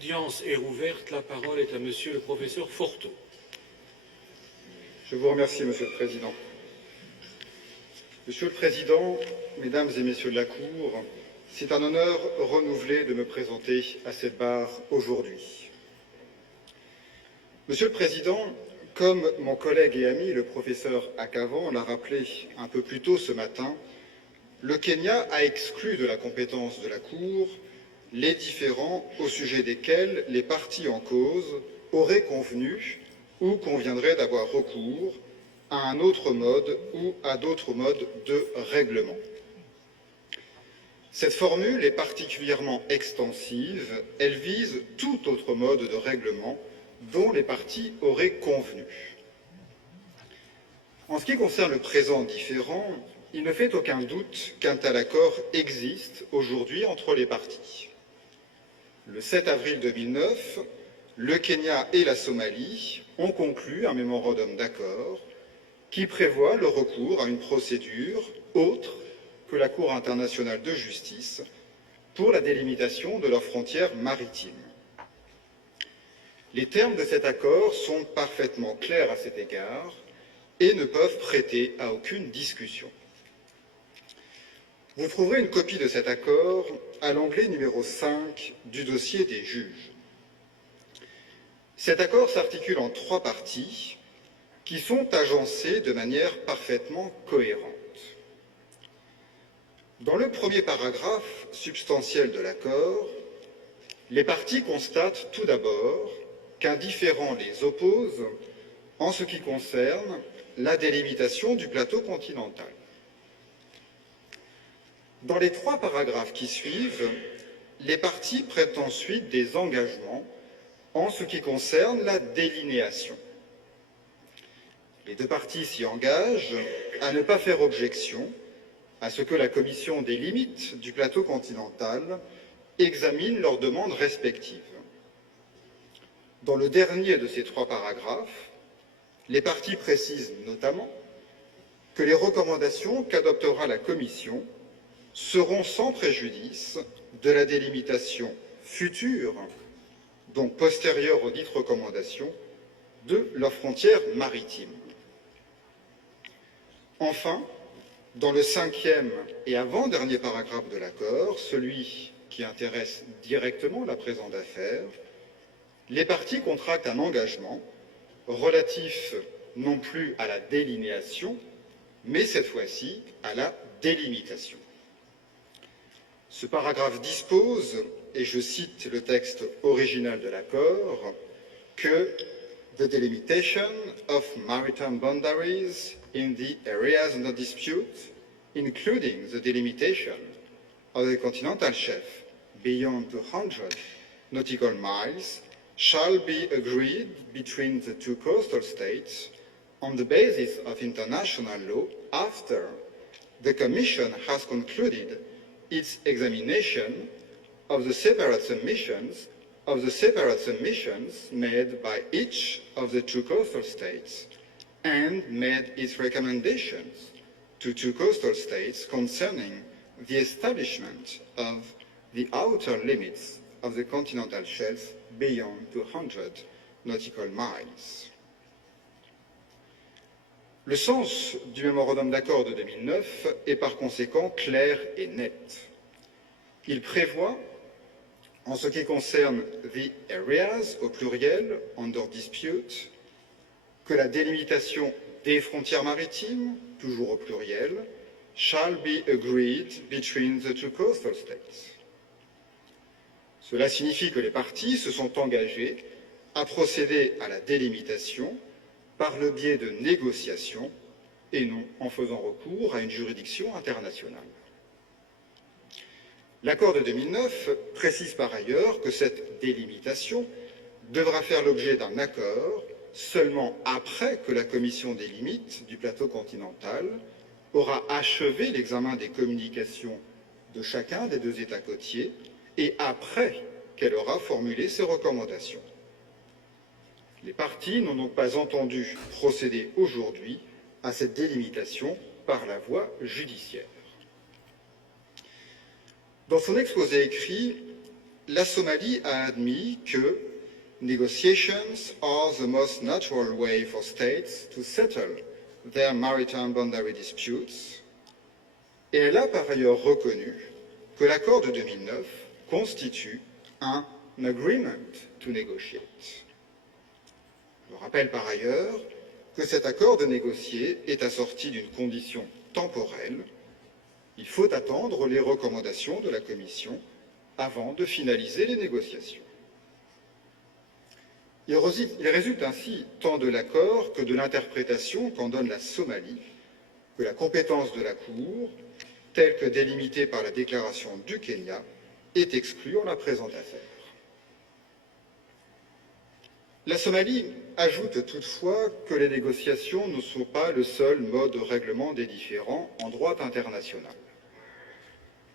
L'audience est rouverte. La parole est à Monsieur le professeur Forteau. Je vous remercie, Monsieur le Président. Monsieur le Président, Mesdames et Messieurs de la Cour, c'est un honneur renouvelé de me présenter à cette barre aujourd'hui. Monsieur le Président, comme mon collègue et ami, le professeur Akavan, l'a rappelé un peu plus tôt ce matin, le Kenya a exclu de la compétence de la Cour les différends au sujet desquels les parties en cause auraient convenu ou conviendraient d'avoir recours à un autre mode ou à d'autres modes de règlement. Cette formule est particulièrement extensive, elle vise tout autre mode de règlement dont les parties auraient convenu. En ce qui concerne le présent différend, il ne fait aucun doute qu'un tel accord existe aujourd'hui entre les parties. Le 7 avril 2009, le Kenya et la Somalie ont conclu un mémorandum d'accord qui prévoit le recours à une procédure autre que la Cour internationale de justice pour la délimitation de leurs frontières maritimes. Les termes de cet accord sont parfaitement clairs à cet égard et ne peuvent prêter à aucune discussion. Vous trouverez une copie de cet accord à l'onglet numéro 5 du dossier des juges. Cet accord s'articule en 3 parties qui sont agencées de manière parfaitement cohérente. Dans le premier paragraphe substantiel de l'accord, les parties constatent tout d'abord qu'un différend les oppose en ce qui concerne la délimitation du plateau continental. Dans les 3 paragraphes qui suivent, les parties prennent ensuite des engagements en ce qui concerne la délinéation. Les 2 parties s'y engagent à ne pas faire objection à ce que la commission des limites du plateau continental examine leurs demandes respectives. Dans le dernier de ces 3 paragraphes, les parties précisent notamment que les recommandations qu'adoptera la Commission seront sans préjudice de la délimitation future, donc postérieure aux dites recommandations, de leurs frontières maritimes. Enfin, dans le 5e et avant-dernier paragraphe de l'accord, celui qui intéresse directement la présente affaire, les parties contractent un engagement relatif non plus à la délinéation, mais cette fois-ci à la délimitation. Ce paragraphe dispose, et je cite le texte original de l'accord, que the delimitation of maritime boundaries in the areas under dispute, including the delimitation of the continental shelf beyond 200 nautical miles, shall be agreed between the 2 coastal states on the basis of international law after the Commission has concluded its examination of the separate submissions made by each of the 2 coastal states and made its recommendations to 2 coastal states concerning the establishment of the outer limits of the continental shelf beyond 200 nautical miles. Le sens du mémorandum d'accord de 2009 est par conséquent clair et net. Il prévoit, en ce qui concerne the areas au pluriel, under dispute, que la délimitation des frontières maritimes, toujours au pluriel, shall be agreed between the 2 coastal states. Cela signifie que les parties se sont engagées à procéder à la délimitation par le biais de négociations et non en faisant recours à une juridiction internationale. L'accord de 2009 précise par ailleurs que cette délimitation devra faire l'objet d'un accord seulement après que la Commission des limites du plateau continental aura achevé l'examen des communications de chacun des 2 États côtiers et après qu'elle aura formulé ses recommandations. Les parties n'ont donc pas entendu procéder aujourd'hui à cette délimitation par la voie judiciaire. Dans son exposé écrit, la Somalie a admis que negotiations are the most natural way for states to settle their maritime boundary disputes, et elle a par ailleurs reconnu que l'accord de 2009 constitue un agreement to negotiate. Je rappelle par ailleurs que cet accord de négocier est assorti d'une condition temporelle. Il faut attendre les recommandations de la Commission avant de finaliser les négociations. Il résulte ainsi tant de l'accord que de l'interprétation qu'en donne la Somalie que la compétence de la Cour, telle que délimitée par la déclaration du Kenya, est exclue en la présente affaire. La Somalie ajoute toutefois que les négociations ne sont pas le seul mode de règlement des différends en droit international.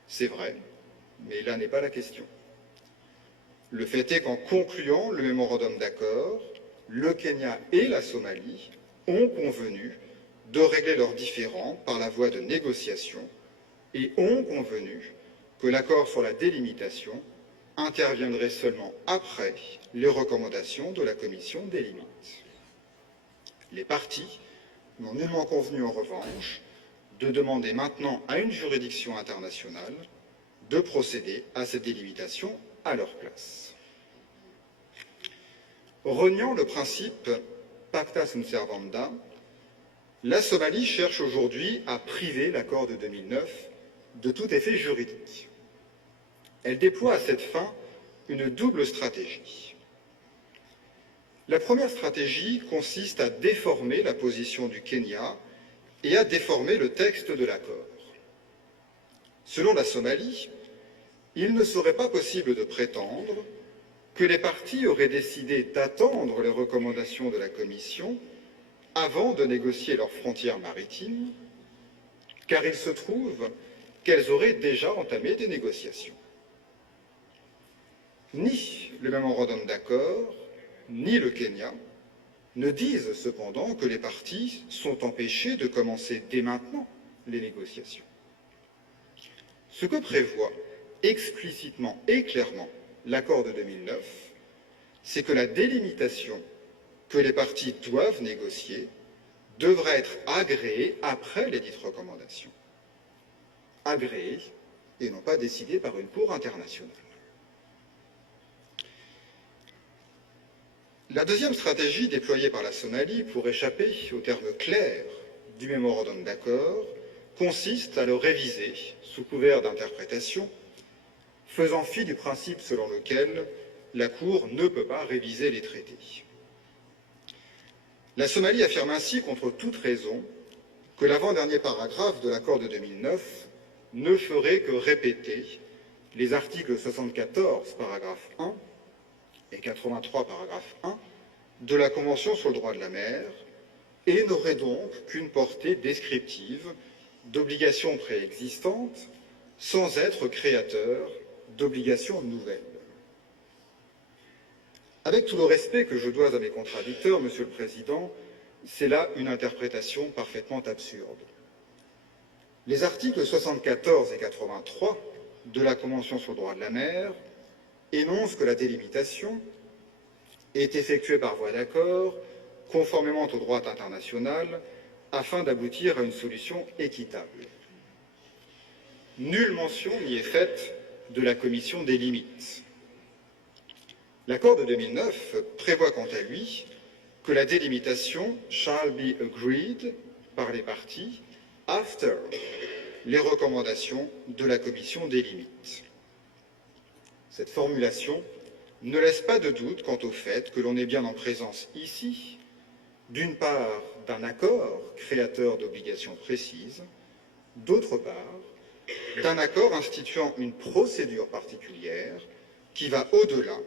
C'est vrai, mais là n'est pas la question. Le fait est qu'en concluant le mémorandum d'accord, le Kenya et la Somalie ont convenu de régler leurs différends par la voie de négociation et ont convenu que l'accord sur la délimitation interviendrait seulement après les recommandations de la Commission des limites. Les parties n'ont nullement convenu en revanche de demander maintenant à une juridiction internationale de procéder à cette délimitation à leur place. Reniant le principe pacta sunt servanda, la Somalie cherche aujourd'hui à priver l'accord de 2009 de tout effet juridique. Elle déploie à cette fin une double stratégie. La première stratégie consiste à déformer la position du Kenya et à déformer le texte de l'accord. Selon la Somalie, il ne serait pas possible de prétendre que les parties auraient décidé d'attendre les recommandations de la Commission avant de négocier leurs frontières maritimes, car il se trouve qu'elles auraient déjà entamé des négociations. Ni le mémorandum d'accord, ni le Kenya ne disent cependant que les parties sont empêchées de commencer dès maintenant les négociations. Ce que prévoit explicitement et clairement l'accord de 2009, c'est que la délimitation que les parties doivent négocier devra être agréée après les dites recommandations. Agréée et non pas décidée par une cour internationale. La deuxième stratégie déployée par la Somalie pour échapper aux termes clairs du mémorandum d'accord consiste à le réviser sous couvert d'interprétation, faisant fi du principe selon lequel la Cour ne peut pas réviser les traités. La Somalie affirme ainsi contre toute raison que l'avant-dernier paragraphe de l'accord de 2009 ne ferait que répéter les articles 74, paragraphe 1, et 83, paragraphe 1, de la Convention sur le droit de la mer, et n'aurait donc qu'une portée descriptive d'obligations préexistantes sans être créateur d'obligations nouvelles. Avec tout le respect que je dois à mes contradicteurs, Monsieur le Président, c'est là une interprétation parfaitement absurde. Les articles 74 et 83 de la Convention sur le droit de la mer énoncent que la délimitation est effectuée par voie d'accord, conformément au droit international, afin d'aboutir à une solution équitable. Nulle mention n'y est faite de la commission des limites. L'accord de 2009 prévoit quant à lui que la délimitation shall be agreed par les parties after les recommandations de la commission des limites. Cette formulation ne laisse pas de doute quant au fait que l'on est bien en présence ici, d'une part, d'un accord créateur d'obligations précises, d'autre part, d'un accord instituant une procédure particulière qui va au-delà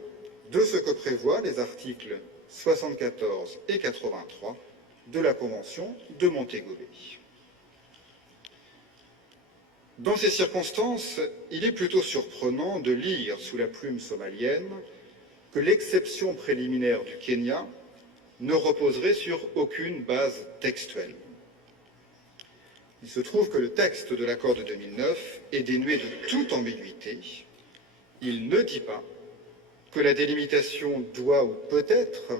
de ce que prévoient les articles 74 et 83 de la Convention de Montego Bay. Dans ces circonstances, il est plutôt surprenant de lire sous la plume somalienne que l'exception préliminaire du Kenya ne reposerait sur aucune base textuelle. Il se trouve que le texte de l'accord de 2009 est dénué de toute ambiguïté. Il ne dit pas que la délimitation doit ou peut être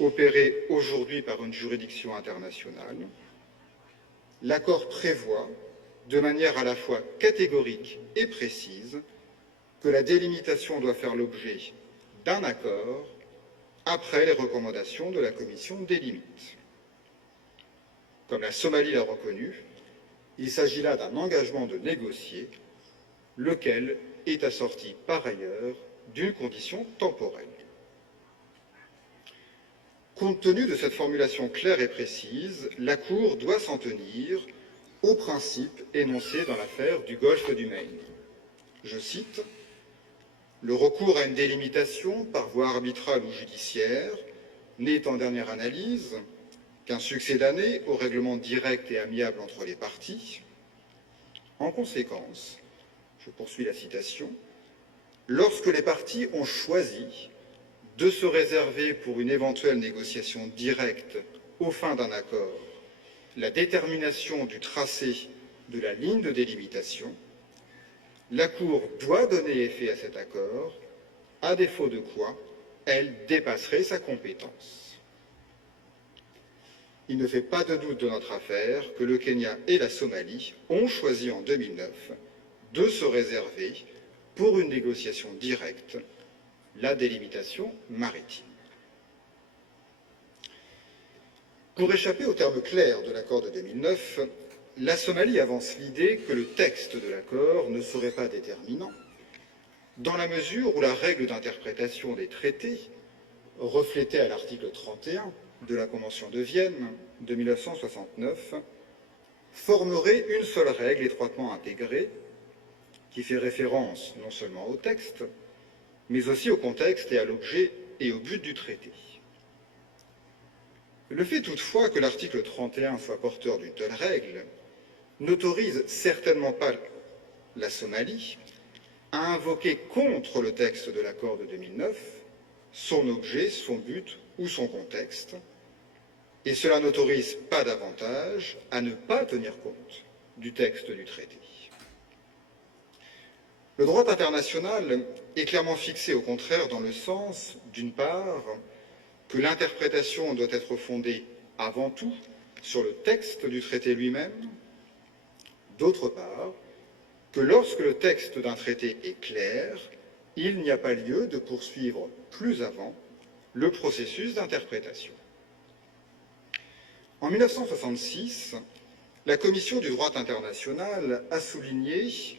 opérée aujourd'hui par une juridiction internationale, l'accord prévoit, de manière à la fois catégorique et précise, que la délimitation doit faire l'objet d'un accord après les recommandations de la Commission des limites. Comme la Somalie l'a reconnu, il s'agit là d'un engagement de négocier, lequel est assorti par ailleurs d'une condition temporelle. Compte tenu de cette formulation claire et précise, la Cour doit s'en tenir aux principes énoncés dans l'affaire du Golfe du Maine. Je cite: « Le recours à une délimitation par voie arbitrale ou judiciaire n'est en dernière analyse qu'un succès d'année au règlement direct et amiable entre les parties. En conséquence, je poursuis la citation, lorsque les parties ont choisi de se réserver pour une éventuelle négociation directe aux fins d'un accord la détermination du tracé de la ligne de délimitation, la Cour doit donner effet à cet accord, à défaut de quoi elle dépasserait sa compétence. Il ne fait pas de doute de notre affaire que le Kenya et la Somalie ont choisi en 2009 de se réserver pour une négociation directe la délimitation maritime. Pour échapper aux termes clairs de l'accord de 2009, la Somalie avance l'idée que le texte de l'accord ne serait pas déterminant, dans la mesure où la règle d'interprétation des traités, reflétée à l'article 31 de la Convention de Vienne de 1969, formerait une seule règle étroitement intégrée, qui fait référence non seulement au texte, mais aussi au contexte et à l'objet et au but du traité. Le fait toutefois que l'article 31 soit porteur d'une telle règle n'autorise certainement pas la Somalie à invoquer contre le texte de l'accord de 2009 son objet, son but ou son contexte, et cela n'autorise pas davantage à ne pas tenir compte du texte du traité. Le droit international est clairement fixé au contraire dans le sens, d'une part, que l'interprétation doit être fondée avant tout sur le texte du traité lui-même, d'autre part, que lorsque le texte d'un traité est clair, il n'y a pas lieu de poursuivre plus avant le processus d'interprétation. En 1966, la Commission du droit international a souligné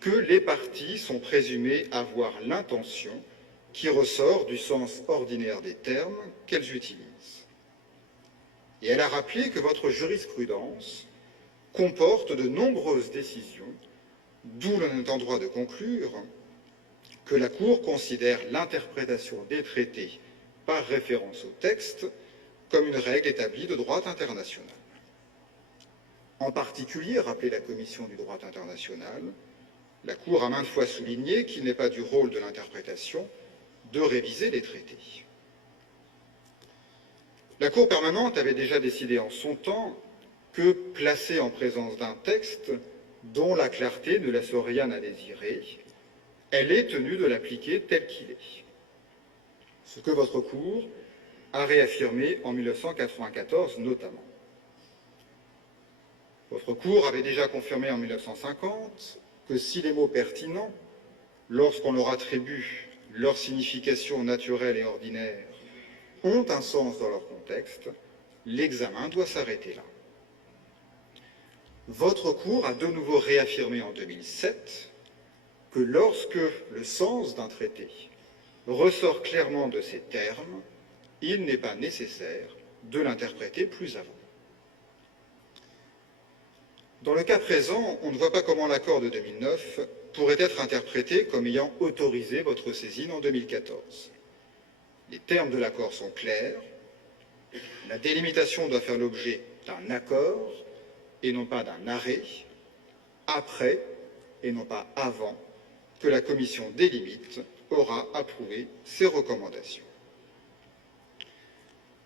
que les parties sont présumées avoir l'intention qui ressort du sens ordinaire des termes qu'elles utilisent. Et elle a rappelé que votre jurisprudence comporte de nombreuses décisions, d'où l'on est en droit de conclure que la Cour considère l'interprétation des traités par référence au texte comme une règle établie de droit international. En particulier, rappelait la Commission du droit international, la Cour a maintes fois souligné qu'il n'est pas du rôle de l'interprétation de réviser les traités. La Cour permanente avait déjà décidé en son temps que, placée en présence d'un texte dont la clarté ne laisse rien à désirer, elle est tenue de l'appliquer tel qu'il est. Ce que votre Cour a réaffirmé en 1994 notamment. Votre Cour avait déjà confirmé en 1950 que si les mots pertinents, lorsqu'on leur attribue leur signification naturelle et ordinaire, ont un sens dans leur contexte, l'examen doit s'arrêter là. Votre Cour a de nouveau réaffirmé en 2007 que lorsque le sens d'un traité ressort clairement de ces termes, il n'est pas nécessaire de l'interpréter plus avant. Dans le cas présent, on ne voit pas comment l'accord de 2009 pourrait être interprété comme ayant autorisé votre saisine en 2014. Les termes de l'accord sont clairs, la délimitation doit faire l'objet d'un accord et non pas d'un arrêt, après et non pas avant que la commission des limites aura approuvé ces recommandations.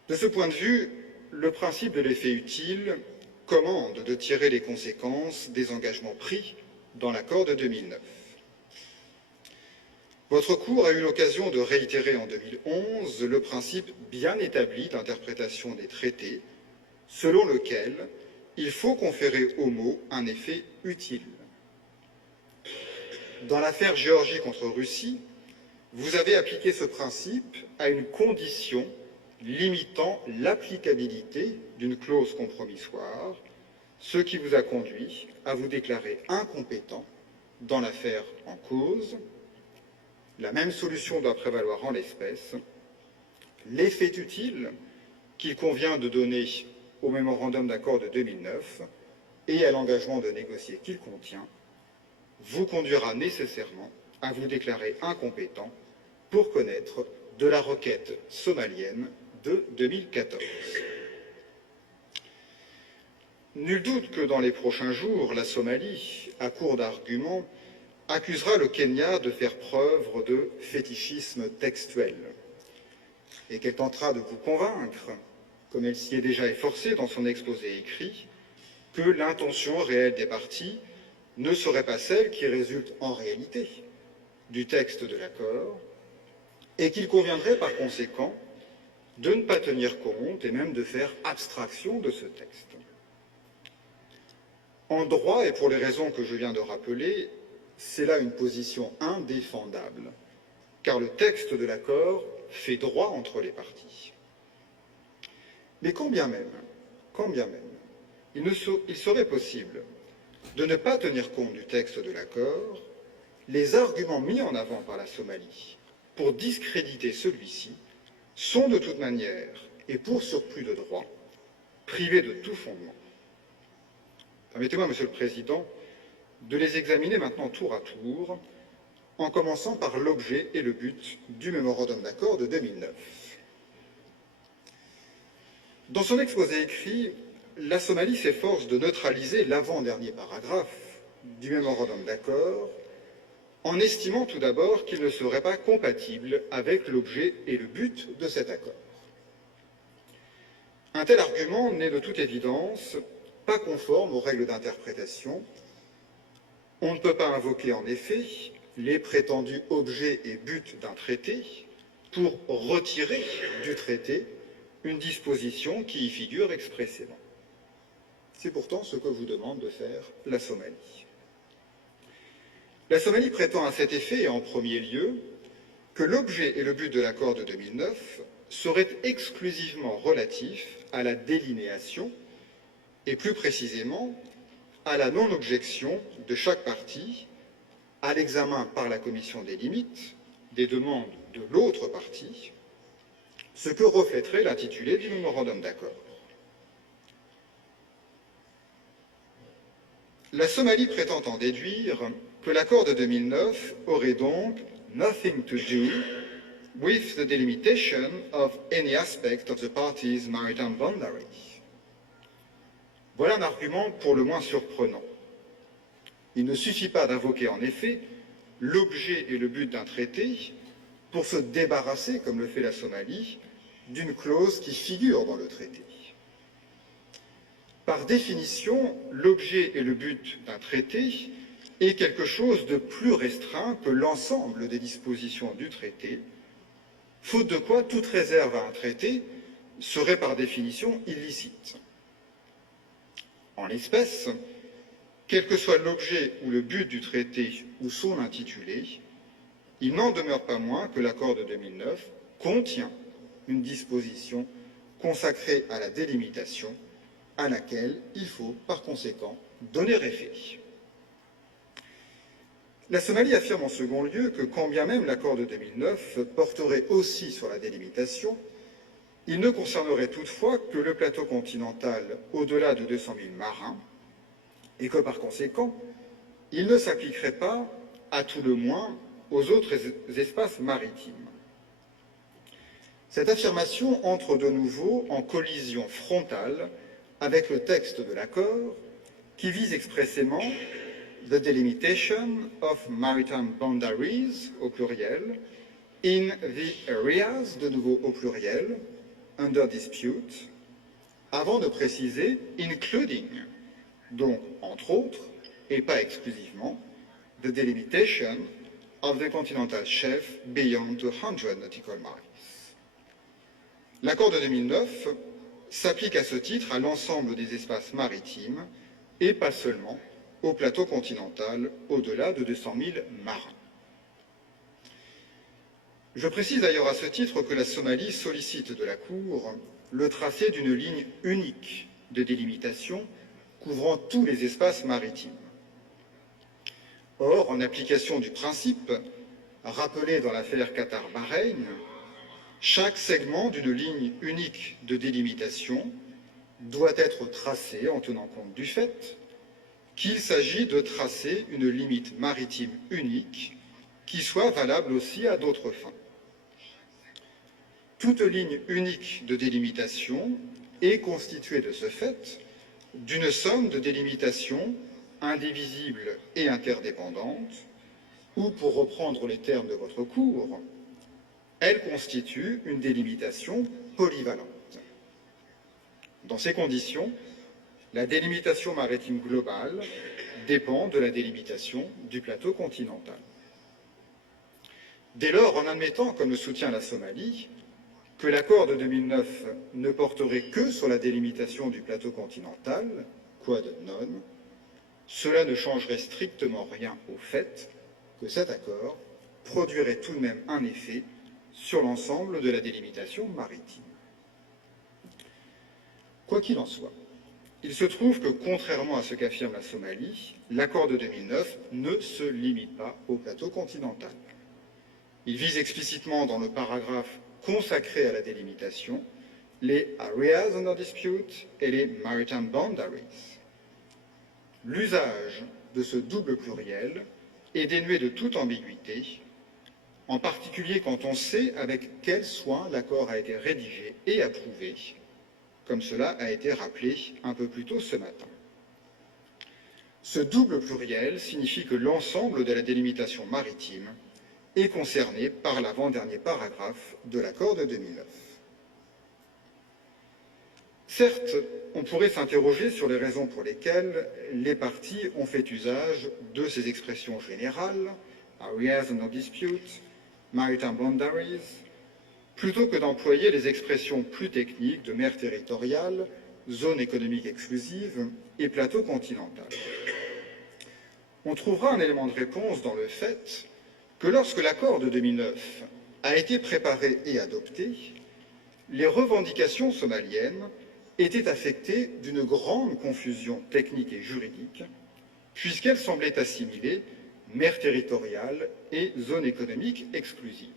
De ce point de vue, le principe de l'effet utile commande de tirer les conséquences des engagements pris dans l'accord de 2009. Votre cour a eu l'occasion de réitérer en 2011 le principe bien établi d'interprétation des traités, selon lequel il faut conférer aux mots un effet utile. Dans l'affaire Géorgie contre Russie, vous avez appliqué ce principe à une condition limitant l'applicabilité d'une clause compromissoire, ce qui vous a conduit à vous déclarer incompétent dans l'affaire en cause. La même solution doit prévaloir en l'espèce. L'effet utile qu'il convient de donner au mémorandum d'accord de 2009 et à l'engagement de négocier qu'il contient vous conduira nécessairement à vous déclarer incompétent pour connaître de la requête somalienne de 2014. Nul doute que dans les prochains jours, la Somalie, à court d'arguments, accusera le Kenya de faire preuve de fétichisme textuel et qu'elle tentera de vous convaincre, comme elle s'y est déjà efforcée dans son exposé écrit, que l'intention réelle des parties ne serait pas celle qui résulte en réalité du texte de l'accord et qu'il conviendrait par conséquent de ne pas tenir compte et même de faire abstraction de ce texte. En droit, et pour les raisons que je viens de rappeler, c'est là une position indéfendable, car le texte de l'accord fait droit entre les parties. Mais quand bien même, il serait possible de ne pas tenir compte du texte de l'accord, les arguments mis en avant par la Somalie pour discréditer celui-ci sont de toute manière, et pour surplus de droit, privés de tout fondement. Permettez-moi, Monsieur le Président, de les examiner maintenant tour à tour, en commençant par l'objet et le but du mémorandum d'accord de 2009. Dans son exposé écrit, la Somalie s'efforce de neutraliser l'avant-dernier paragraphe du mémorandum d'accord en estimant tout d'abord qu'il ne serait pas compatible avec l'objet et le but de cet accord. Un tel argument n'est de toute évidence pas conforme aux règles d'interprétation. On ne peut pas invoquer en effet les prétendus objets et buts d'un traité pour retirer du traité une disposition qui y figure expressément. C'est pourtant ce que vous demande de faire la Somalie. La Somalie prétend à cet effet, et en premier lieu, que l'objet et le but de l'accord de 2009 seraient exclusivement relatifs à la délinéation et plus précisément à la non-objection de chaque partie à l'examen par la commission des limites des demandes de l'autre partie, ce que reflèterait l'intitulé du mémorandum d'accord. La Somalie prétend en déduire que l'accord de 2009 aurait donc nothing to do with the delimitation of any aspect of the parties' maritime boundary. Voilà un argument pour le moins surprenant. Il ne suffit pas d'invoquer en effet l'objet et le but d'un traité pour se débarrasser, comme le fait la Somalie, d'une clause qui figure dans le traité. Par définition, l'objet et le but d'un traité est quelque chose de plus restreint que l'ensemble des dispositions du traité, faute de quoi toute réserve à un traité serait par définition illicite. En l'espèce, quel que soit l'objet ou le but du traité ou son intitulé, il n'en demeure pas moins que l'accord de 2009 contient une disposition consacrée à la délimitation à laquelle il faut par conséquent donner effet. La Somalie affirme en second lieu que quand bien même l'accord de 2009 porterait aussi sur la délimitation, il ne concernerait toutefois que le plateau continental au-delà de 200 000 marins et que par conséquent, il ne s'appliquerait pas, à tout le moins, aux autres espaces maritimes. Cette affirmation entre de nouveau en collision frontale avec le texte de l'accord qui vise expressément « the delimitation of maritime boundaries » au pluriel, « in the areas » de nouveau au pluriel, « under dispute », avant de préciser « including », donc entre autres, et pas exclusivement, « the delimitation of the continental shelf beyond 200 nautical miles. L'accord de 2009 s'applique à ce titre à l'ensemble des espaces maritimes et pas seulement au plateau continental au-delà de 200 000 marins. Je précise d'ailleurs à ce titre que la Somalie sollicite de la Cour le tracé d'une ligne unique de délimitation couvrant tous les espaces maritimes. Or, en application du principe rappelé dans l'affaire Qatar-Bahreïn, chaque segment d'une ligne unique de délimitation doit être tracé en tenant compte du fait qu'il s'agit de tracer une limite maritime unique qui soit valable aussi à d'autres fins. Toute ligne unique de délimitation est constituée de ce fait d'une somme de délimitations indivisibles et interdépendantes, ou pour reprendre les termes de votre cours, elle constitue une délimitation polyvalente. Dans ces conditions, la délimitation maritime globale dépend de la délimitation du plateau continental. Dès lors, en admettant, comme le soutient la Somalie, que l'accord de 2009 ne porterait que sur la délimitation du plateau continental, quod non, cela ne changerait strictement rien au fait que cet accord produirait tout de même un effet sur l'ensemble de la délimitation maritime. Quoi qu'il en soit, il se trouve que, contrairement à ce qu'affirme la Somalie, l'accord de 2009 ne se limite pas au plateau continental. Il vise explicitement dans le paragraphe consacré à la délimitation les areas under dispute et les maritime boundaries. L'usage de ce double pluriel est dénué de toute ambiguïté, en particulier quand on sait avec quel soin l'accord a été rédigé et approuvé, comme cela a été rappelé un peu plus tôt ce matin. Ce double pluriel signifie que l'ensemble de la délimitation maritime est concerné par l'avant-dernier paragraphe de l'accord de 2009. Certes, on pourrait s'interroger sur les raisons pour lesquelles les parties ont fait usage de ces expressions générales, areas under dispute, maritime boundaries, plutôt que d'employer les expressions plus techniques de mer territoriale, zone économique exclusive et plateau continental. On trouvera un élément de réponse dans le fait que lorsque l'accord de 2009 a été préparé et adopté, les revendications somaliennes étaient affectées d'une grande confusion technique et juridique, puisqu'elles semblaient assimiler mer territoriale et zone économique exclusive.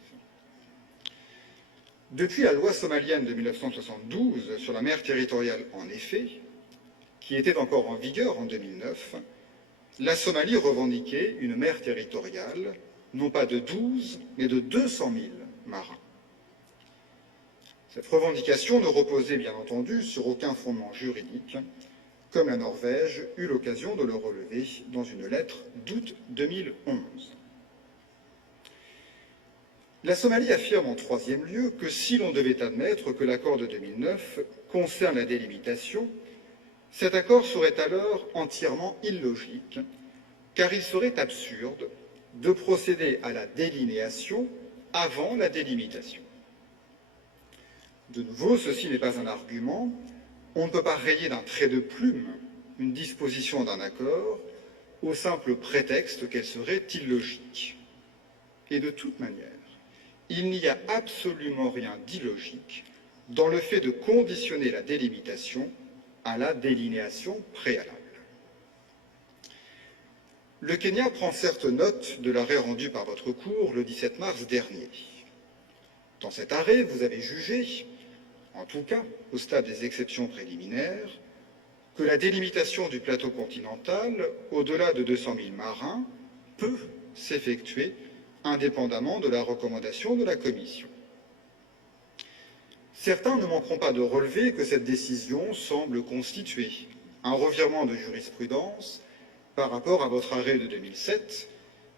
Depuis la loi somalienne de 1972 sur la mer territoriale, en effet, qui était encore en vigueur en 2009, la Somalie revendiquait une mer territoriale non pas de 12, mais de 200 000 marins. Cette revendication ne reposait bien entendu sur aucun fondement juridique, comme la Norvège eut l'occasion de le relever dans une lettre d'août 2011. La Somalie affirme en troisième lieu que si l'on devait admettre que l'accord de 2009 concerne la délimitation, cet accord serait alors entièrement illogique, car il serait absurde de procéder à la délinéation avant la délimitation. De nouveau, ceci n'est pas un argument. On ne peut pas rayer d'un trait de plume une disposition d'un accord au simple prétexte qu'elle serait illogique. Et de toute manière, il n'y a absolument rien d'illogique dans le fait de conditionner la délimitation à la délinéation préalable. Le Kenya prend certes note de l'arrêt rendu par votre cour le 17 mars dernier. Dans cet arrêt, vous avez jugé, en tout cas au stade des exceptions préliminaires, que la délimitation du plateau continental, au-delà de 200 000 marins, peut s'effectuer indépendamment de la recommandation de la Commission. Certains ne manqueront pas de relever que cette décision semble constituer un revirement de jurisprudence par rapport à votre arrêt de 2007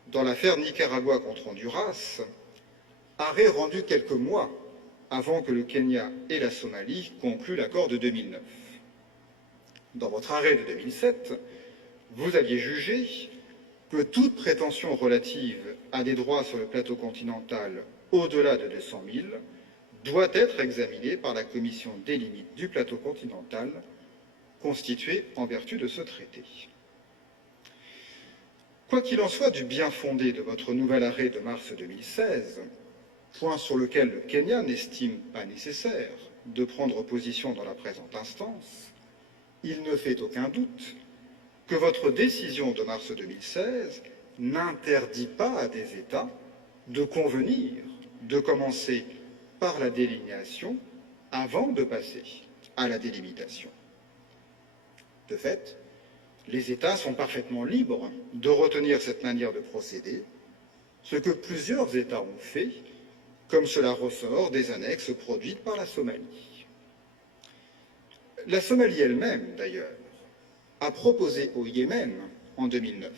dans l'affaire Nicaragua contre Honduras, arrêt rendu quelques mois avant que le Kenya et la Somalie concluent l'accord de 2009. Dans votre arrêt de 2007, vous aviez jugé que toute prétention relative à des droits sur le plateau continental au-delà de 200 000 doit être examinée par la Commission des limites du plateau continental constituée en vertu de ce traité. Quoi qu'il en soit du bien fondé de votre nouvel arrêt de mars 2016, point sur lequel le Kenya n'estime pas nécessaire de prendre position dans la présente instance, il ne fait aucun doute que votre décision de mars 2016 n'interdit pas à des États de convenir de commencer par la délinéation avant de passer à la délimitation. De fait, les États sont parfaitement libres de retenir cette manière de procéder, ce que plusieurs États ont fait, comme cela ressort des annexes produites par la Somalie. La Somalie elle-même, d'ailleurs, a proposé au Yémen en 2009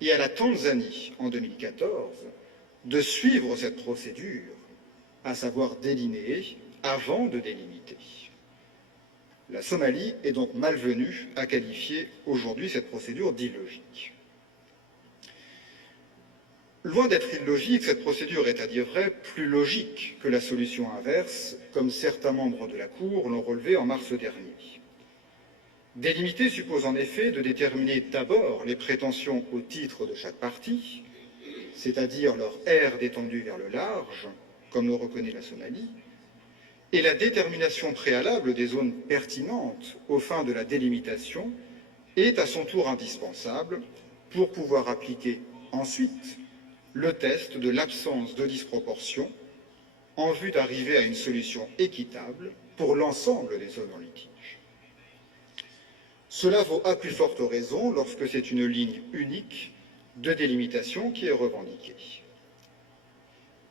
et à la Tanzanie en 2014 de suivre cette procédure, à savoir délinéer avant de délimiter. La Somalie est donc malvenue à qualifier aujourd'hui cette procédure d'illogique. Loin d'être illogique, cette procédure est à dire vrai plus logique que la solution inverse, comme certains membres de la Cour l'ont relevé en mars dernier. Délimiter suppose en effet de déterminer d'abord les prétentions au titre de chaque partie, c'est-à-dire leur aire d'étendue vers le large, comme le reconnaît la Somalie, et la détermination préalable des zones pertinentes aux fins de la délimitation est à son tour indispensable pour pouvoir appliquer ensuite le test de l'absence de disproportion en vue d'arriver à une solution équitable pour l'ensemble des zones en litige. Cela vaut à plus forte raison lorsque c'est une ligne unique de délimitation qui est revendiquée.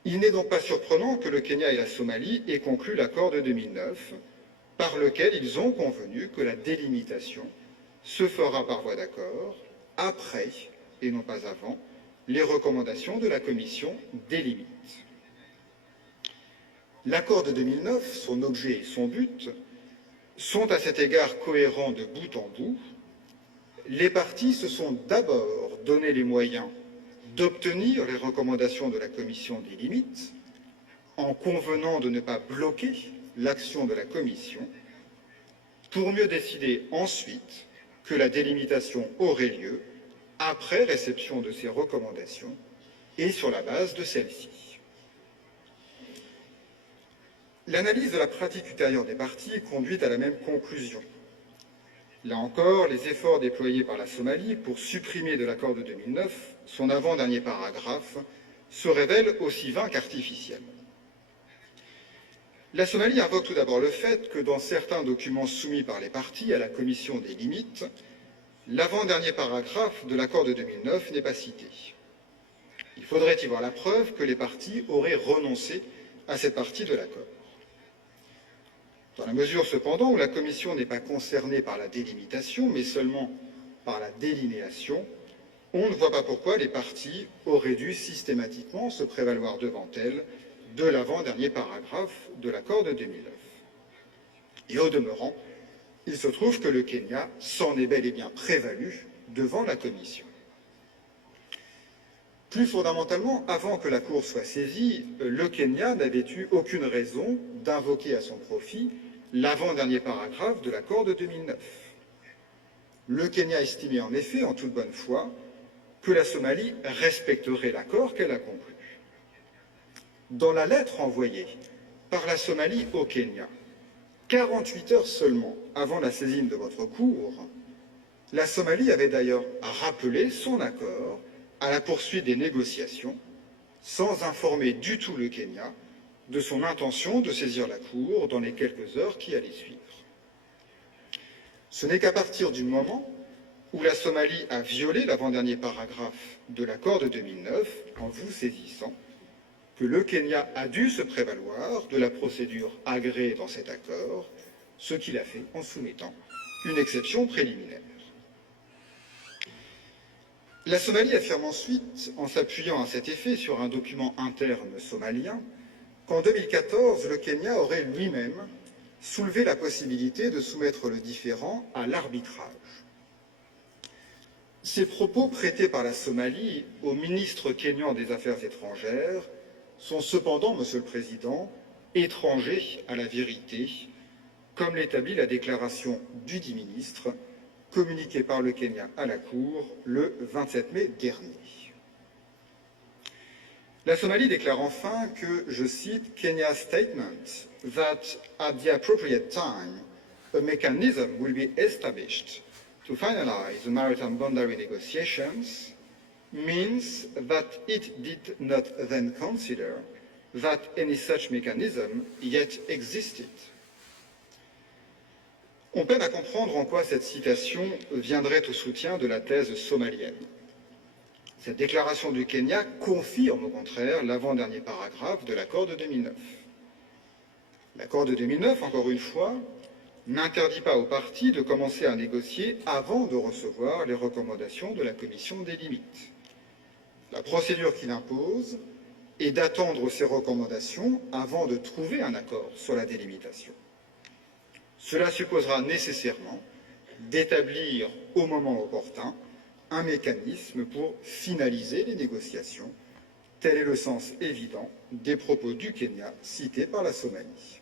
Il n'est donc pas surprenant que le Kenya et la Somalie aient conclu l'accord de 2009, par lequel ils ont convenu que la délimitation se fera par voie d'accord, après, et non pas avant, les recommandations de la Commission des limites. L'accord de 2009, son objet et son but, sont à cet égard cohérents de bout en bout. Les parties se sont d'abord donné les moyens d'obtenir les recommandations de la Commission des limites, en convenant de ne pas bloquer l'action de la Commission, pour mieux décider ensuite que la délimitation aurait lieu après réception de ces recommandations et sur la base de celles-ci. L'analyse de la pratique ultérieure des parties conduit à la même conclusion. Là encore, les efforts déployés par la Somalie pour supprimer de l'accord de 2009 son avant-dernier paragraphe se révèlent aussi vains qu'artificiels. La Somalie invoque tout d'abord le fait que dans certains documents soumis par les parties à la Commission des limites, l'avant-dernier paragraphe de l'accord de 2009 n'est pas cité. Il faudrait y voir la preuve que les parties auraient renoncé à cette partie de l'accord. Dans la mesure cependant où la Commission n'est pas concernée par la délimitation, mais seulement par la délinéation, on ne voit pas pourquoi les parties auraient dû systématiquement se prévaloir devant elles de l'avant-dernier paragraphe de l'accord de 2009. Et au demeurant, il se trouve que le Kenya s'en est bel et bien prévalu devant la Commission. Plus fondamentalement, avant que la Cour soit saisie, le Kenya n'avait eu aucune raison d'invoquer à son profit l'avant-dernier paragraphe de l'accord de 2009. Le Kenya estimait en effet, en toute bonne foi, que la Somalie respecterait l'accord qu'elle a conclu. Dans la lettre envoyée par la Somalie au Kenya, 48 heures seulement avant la saisine de votre Cour, la Somalie avait d'ailleurs rappelé son accord à la poursuite des négociations, sans informer du tout le Kenya de son intention de saisir la Cour dans les quelques heures qui allaient suivre. Ce n'est qu'à partir du moment où la Somalie a violé l'avant-dernier paragraphe de l'accord de 2009 en vous saisissant, que le Kenya a dû se prévaloir de la procédure agréée dans cet accord, ce qu'il a fait en soumettant une exception préliminaire. La Somalie affirme ensuite, en s'appuyant à cet effet sur un document interne somalien, qu'en 2014, le Kenya aurait lui-même soulevé la possibilité de soumettre le différend à l'arbitrage. Ces propos prêtés par la Somalie au ministre kényan des Affaires étrangères sont cependant, Monsieur le Président, étrangers à la vérité, comme l'établit la déclaration dudit ministre communiquée par le Kenya à la Cour le 27 mai dernier. La Somalie déclare enfin que, je cite, Kenya's statement that at the appropriate time a mechanism will be established to finalize the maritime boundary negotiations means that it did not then consider that any such mechanism yet existed. On peine à comprendre en quoi cette citation viendrait au soutien de la thèse somalienne. Cette déclaration du Kenya confirme au contraire l'avant-dernier paragraphe de l'accord de 2009. L'accord de 2009, encore une fois, n'interdit pas aux parties de commencer à négocier avant de recevoir les recommandations de la Commission des limites. La procédure qu'il impose est d'attendre ces recommandations avant de trouver un accord sur la délimitation. Cela supposera nécessairement d'établir au moment opportun un mécanisme pour finaliser les négociations. Tel est le sens évident des propos du Kenya cités par la Somalie.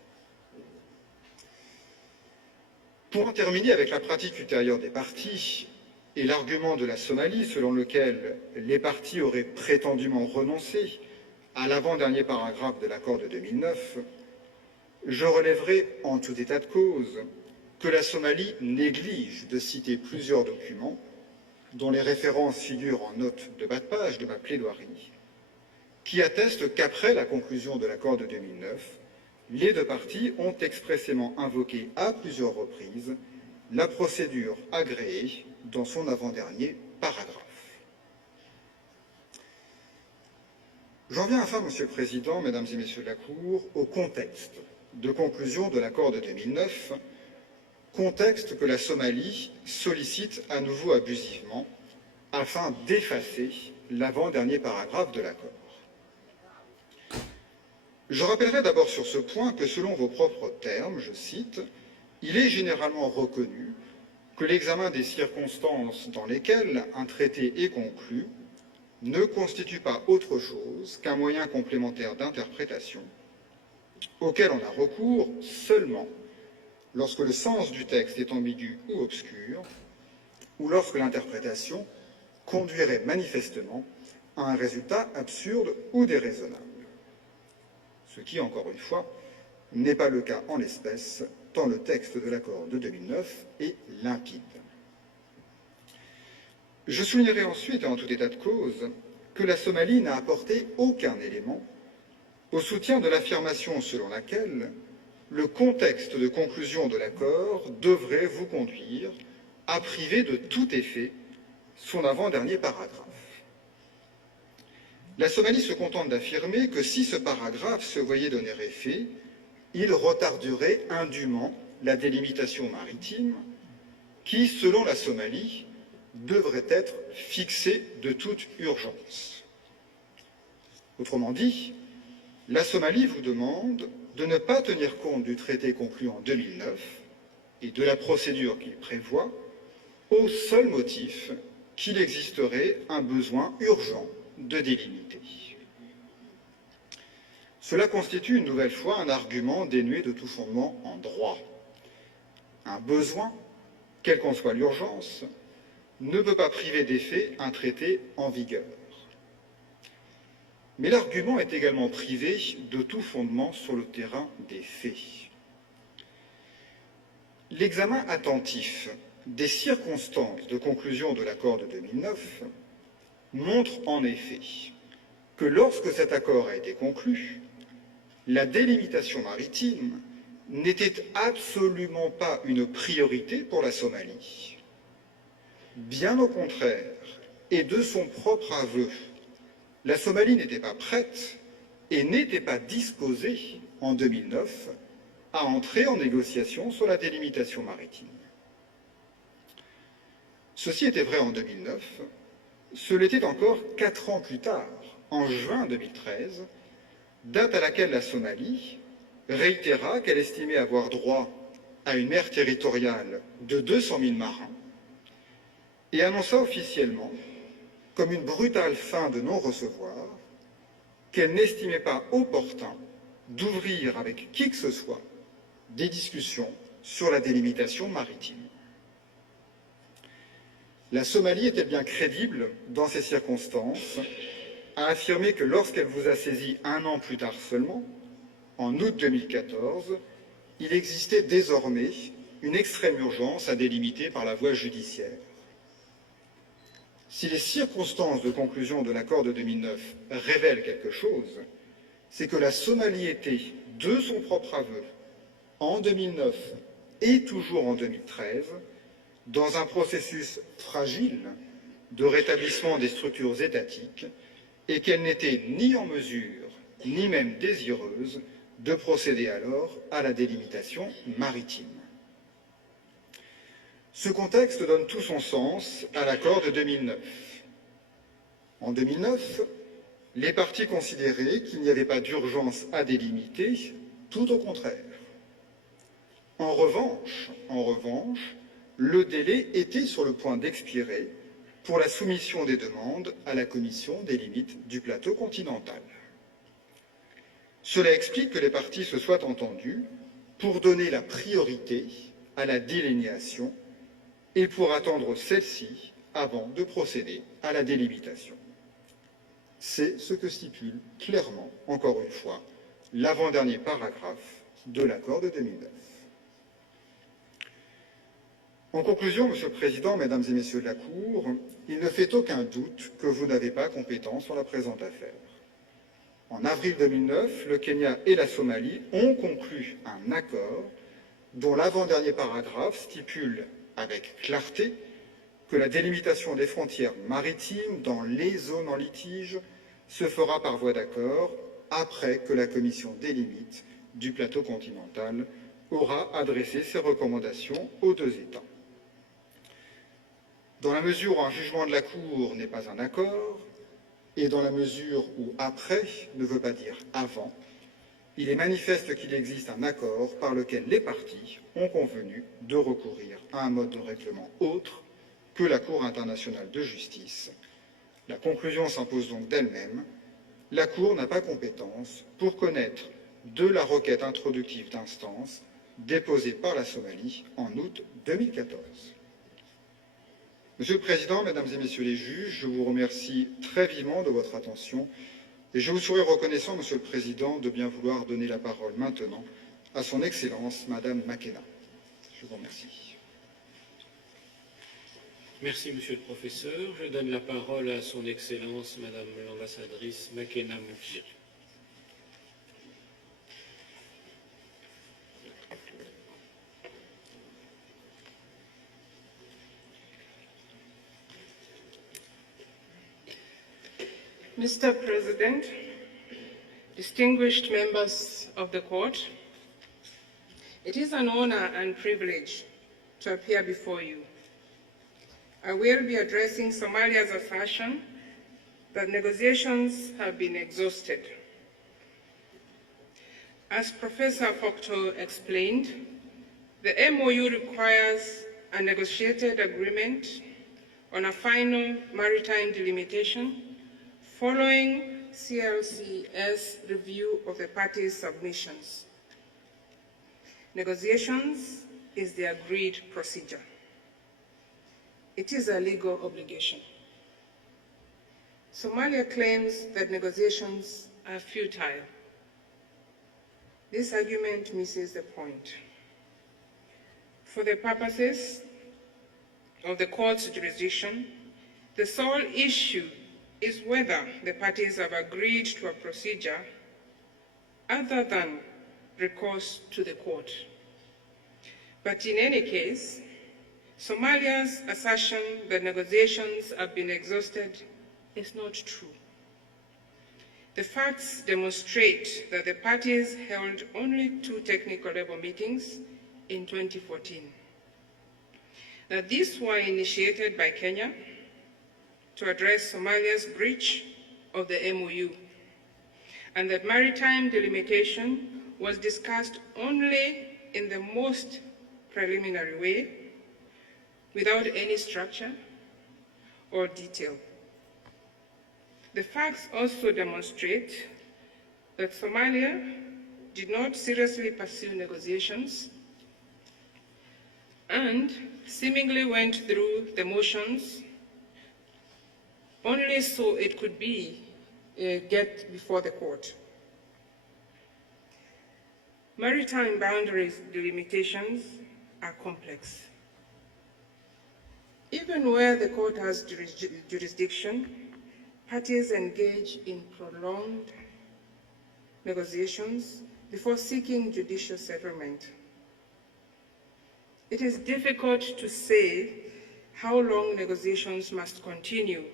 Pour en terminer avec la pratique ultérieure des parties et l'argument de la Somalie selon lequel les parties auraient prétendument renoncé à l'avant-dernier paragraphe de l'accord de 2009, je relèverai en tout état de cause que la Somalie néglige de citer plusieurs documents dont les références figurent en note de bas de page de ma plaidoirie, qui attestent qu'après la conclusion de l'accord de 2009, les deux parties ont expressément invoqué à plusieurs reprises la procédure agréée dans son avant-dernier paragraphe. J'en viens enfin, Monsieur le Président, Mesdames et Messieurs de la Cour, au contexte de conclusion de l'accord de 2009, contexte que la Somalie sollicite à nouveau abusivement afin d'effacer l'avant-dernier paragraphe de l'accord. Je rappellerai d'abord sur ce point que selon vos propres termes, je cite, « Il est généralement reconnu que l'examen des circonstances dans lesquelles un traité est conclu ne constitue pas autre chose qu'un moyen complémentaire d'interprétation auquel on a recours seulement lorsque le sens du texte est ambigu ou obscur, ou lorsque l'interprétation conduirait manifestement à un résultat absurde ou déraisonnable. Ce qui, encore une fois, n'est pas le cas en l'espèce, tant le texte de l'accord de 2009 est limpide. Je soulignerai ensuite, et en tout état de cause, que la Somalie n'a apporté aucun élément au soutien de l'affirmation selon laquelle le contexte de conclusion de l'accord devrait vous conduire à priver de tout effet son avant-dernier paragraphe. La Somalie se contente d'affirmer que si ce paragraphe se voyait donner effet, il retarderait indûment la délimitation maritime qui, selon la Somalie, devrait être fixée de toute urgence. Autrement dit, la Somalie vous demande de ne pas tenir compte du traité conclu en 2009 et de la procédure qu'il prévoit au seul motif qu'il existerait un besoin urgent de délimiter. Cela constitue une nouvelle fois un argument dénué de tout fondement en droit. Un besoin, quelle qu'en soit l'urgence, ne peut pas priver d'effet un traité en vigueur. Mais l'argument est également privé de tout fondement sur le terrain des faits. L'examen attentif des circonstances de conclusion de l'accord de 2009 montre en effet que lorsque cet accord a été conclu, la délimitation maritime n'était absolument pas une priorité pour la Somalie. Bien au contraire, et de son propre aveu, la Somalie n'était pas prête et n'était pas disposée en 2009 à entrer en négociation sur la délimitation maritime. Ceci était vrai en 2009, ce l'était encore 4 ans plus tard, en juin 2013, date à laquelle la Somalie réitéra qu'elle estimait avoir droit à une mer territoriale de 200 000 marins et annonça officiellement, comme une brutale fin de non-recevoir, qu'elle n'estimait pas opportun d'ouvrir avec qui que ce soit des discussions sur la délimitation maritime. La Somalie est-elle bien crédible dans ces circonstances à affirmer que lorsqu'elle vous a saisi un an plus tard seulement, en août 2014, il existait désormais une extrême urgence à délimiter par la voie judiciaire? Si les circonstances de conclusion de l'accord de 2009 révèlent quelque chose, c'est que la Somalie était, de son propre aveu, en 2009 et toujours en 2013, dans un processus fragile de rétablissement des structures étatiques et qu'elle n'était ni en mesure, ni même désireuse, de procéder alors à la délimitation maritime. Ce contexte donne tout son sens à l'accord de 2009. En 2009, les parties considéraient qu'il n'y avait pas d'urgence à délimiter, tout au contraire. En revanche, le délai était sur le point d'expirer pour la soumission des demandes à la Commission des limites du plateau continental. Cela explique que les parties se soient entendues pour donner la priorité à la délinéation et pour attendre celle-ci avant de procéder à la délimitation. C'est ce que stipule clairement, encore une fois, l'avant-dernier paragraphe de l'accord de 2009. En conclusion, Monsieur le Président, Mesdames et Messieurs de la Cour, il ne fait aucun doute que vous n'avez pas compétence sur la présente affaire. En avril 2009, le Kenya et la Somalie ont conclu un accord dont l'avant-dernier paragraphe stipule avec clarté que la délimitation des frontières maritimes dans les zones en litige se fera par voie d'accord après que la Commission des limites du plateau continental aura adressé ses recommandations aux deux États. Dans la mesure où un jugement de la Cour n'est pas un accord, et dans la mesure où après ne veut pas dire avant, il est manifeste qu'il existe un accord par lequel les parties ont convenu de recourir à un mode de règlement autre que la Cour internationale de justice. La conclusion s'impose donc d'elle-même. La Cour n'a pas compétence pour connaître de la requête introductive d'instance déposée par la Somalie en août 2014. Monsieur le Président, Mesdames et Messieurs les juges, je vous remercie très vivement de votre attention et je vous serai reconnaissant, Monsieur le Président, de bien vouloir donner la parole maintenant à son Excellence, Madame Makena. Je vous remercie. Merci, Monsieur le Professeur. Je donne la parole à son Excellence, Madame l'ambassadrice Makena Mukiri. Mr. President, distinguished members of the Court, it is an honor and privilege to appear before you. I will be addressing Somalia's assertion that negotiations have been exhausted. As Professor Fokto explained, the MOU requires a negotiated agreement on a final maritime delimitation following CLCS review of the parties' submissions. Negotiations is the agreed procedure. It is a legal obligation. Somalia claims that negotiations are futile. This argument misses the point. For the purposes of the court's jurisdiction, the sole issue is whether the parties have agreed to a procedure other than recourse to the court. But in any case, Somalia's assertion that negotiations have been exhausted is not true. The facts demonstrate that the parties held only 2 technical level meetings in 2014. That these were initiated by Kenya to address Somalia's breach of the MOU, and that maritime delimitation was discussed only in the most preliminary way, without any structure, or detail. The facts also demonstrate that Somalia did not seriously pursue negotiations and seemingly went through the motions only so it could get before the court. Maritime boundaries delimitations are complex. Even where the court has jurisdiction, parties engage in prolonged negotiations before seeking judicial settlement. It is difficult to say how long negotiations must continue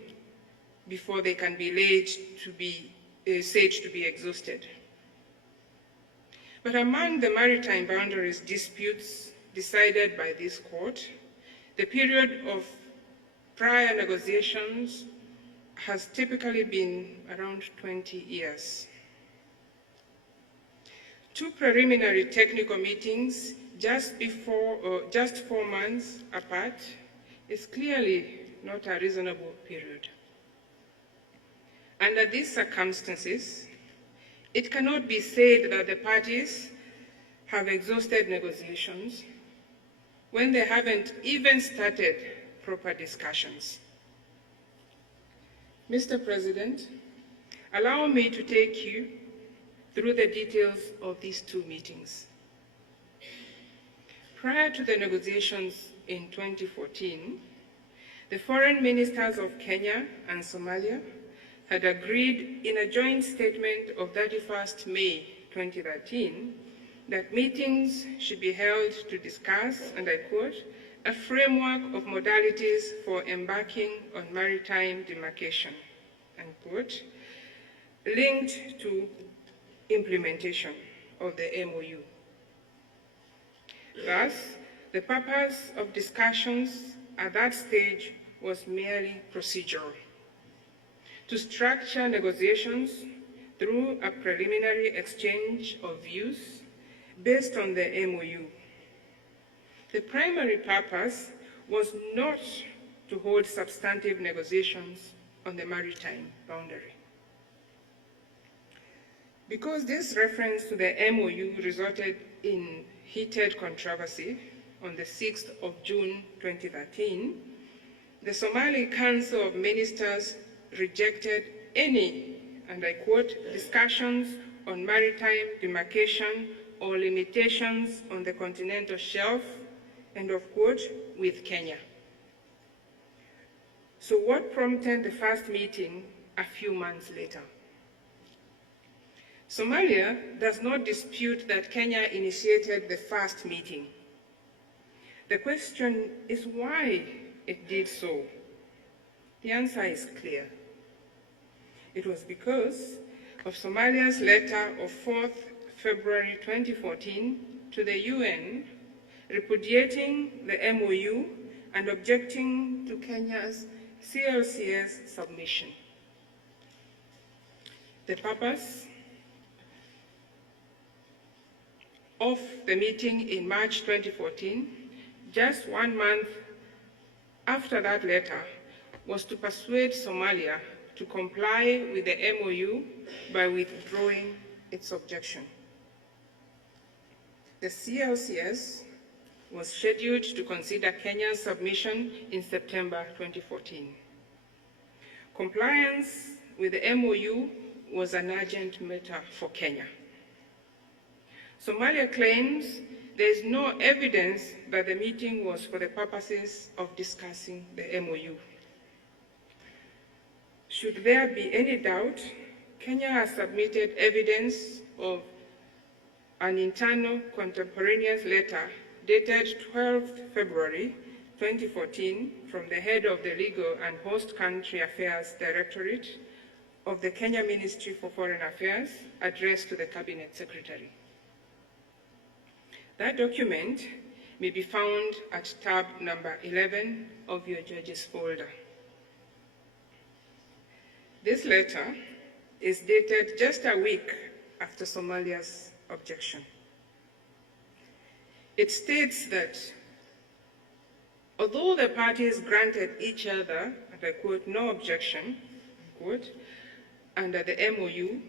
before they can be said to be exhausted. But among the maritime boundaries disputes decided by this court, the period of prior negotiations has typically been around 20 years. Two preliminary technical meetings just 4 months apart is clearly not a reasonable period. Under these circumstances, it cannot be said that the parties have exhausted negotiations when they haven't even started proper discussions. Mr. President, allow me to take you through the details of these two meetings. Prior to the negotiations in 2014, the foreign ministers of Kenya and Somalia had agreed in a joint statement of 31st May 2013 that meetings should be held to discuss, and I quote, a framework of modalities for embarking on maritime demarcation, unquote, linked to implementation of the MOU. Thus, the purpose of discussions at that stage was merely procedural, to structure negotiations through a preliminary exchange of views based on the MOU. The primary purpose was not to hold substantive negotiations on the maritime boundary. Because this reference to the MOU resulted in heated controversy on the 6th of June 2013, the Somali Council of Ministers rejected any, and I quote, discussions on maritime demarcation or limitations on the continental shelf, end of quote, with Kenya. So what prompted the first meeting a few months later? Somalia does not dispute that Kenya initiated the first meeting. The question is why it did so. The answer is clear. It was because of Somalia's letter of 4th February 2014 to the UN repudiating the MOU and objecting to Kenya's CLCS submission. The purpose of the meeting in March 2014, just 1 month after that letter, was to persuade Somalia to comply with the MOU by withdrawing its objection. The CLCS was scheduled to consider Kenya's submission in September 2014. Compliance with the MOU was an urgent matter for Kenya. Somalia claims there is no evidence that the meeting was for the purposes of discussing the MOU. Should there be any doubt, Kenya has submitted evidence of an internal contemporaneous letter dated 12th February 2014 from the head of the Legal and Host Country Affairs Directorate of the Kenya Ministry for Foreign Affairs addressed to the Cabinet Secretary. That document may be found at tab number 11 of your judge's folder. This letter is dated just a week after Somalia's objection. It states that although the parties granted each other a and I quote, no objection, quote, under the MOU,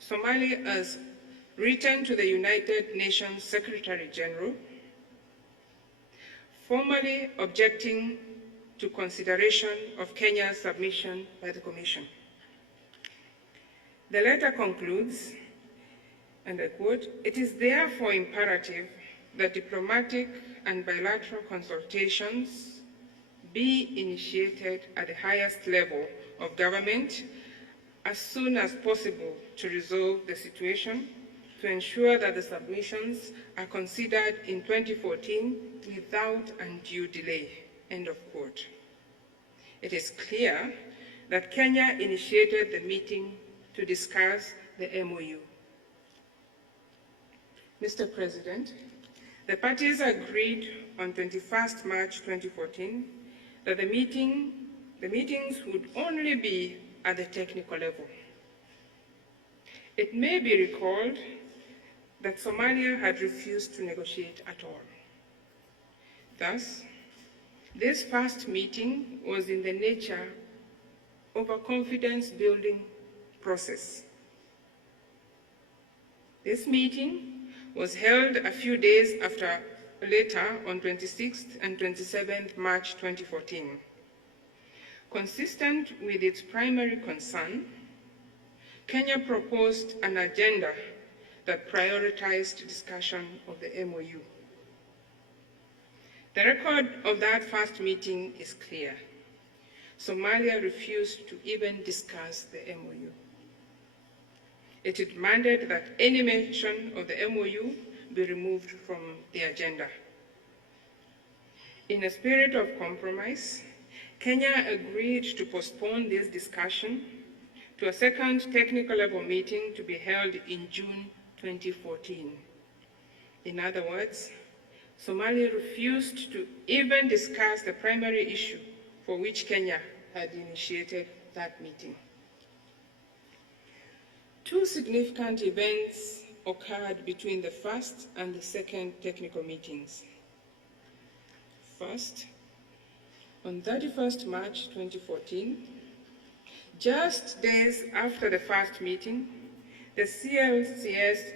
Somalia has written to the United Nations Secretary General, formally objecting to consideration of Kenya's submission by the Commission. The letter concludes, and I quote, it is therefore imperative that diplomatic and bilateral consultations be initiated at the highest level of government as soon as possible to resolve the situation, to ensure that the submissions are considered in 2014 without undue delay, end of quote. It is clear that Kenya initiated the meeting to discuss the MOU. Mr. President, the parties agreed on 21st March 2014 that the meetings would only be at the technical level. It may be recalled that Somalia had refused to negotiate at all. Thus, this first meeting was in the nature of a confidence-building process. This meeting was held a few days later on 26th and 27th March 2014. Consistent with its primary concern, Kenya proposed an agenda that prioritized discussion of the MOU. The record of that first meeting is clear. Somalia refused to even discuss the MOU. It demanded that any mention of the MOU be removed from the agenda. In a spirit of compromise, Kenya agreed to postpone this discussion to a second technical level meeting to be held in June 2014. In other words, Somalia refused to even discuss the primary issue for which Kenya had initiated that meeting. Two significant events occurred between the first and the second technical meetings. First, on 31st March 2014, just days after the first meeting, the CLCS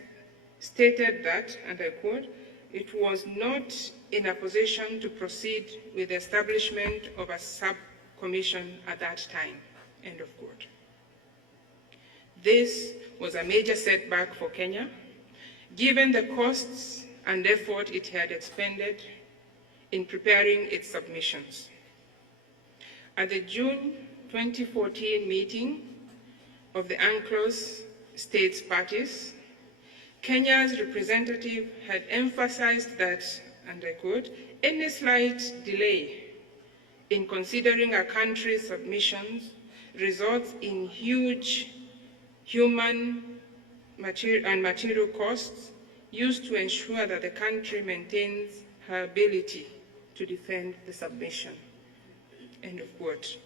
stated that, and I quote, it was not in a position to proceed with the establishment of a sub-commission at that time, end of quote. This was a major setback for Kenya, given the costs and effort it had expended in preparing its submissions. At the June 2014 meeting of the UNCLOS states parties, Kenya's representative had emphasized that, and I quote, any slight delay in considering a country's submissions results in huge human and material costs used to ensure that the country maintains her ability to defend the submission, end of quote.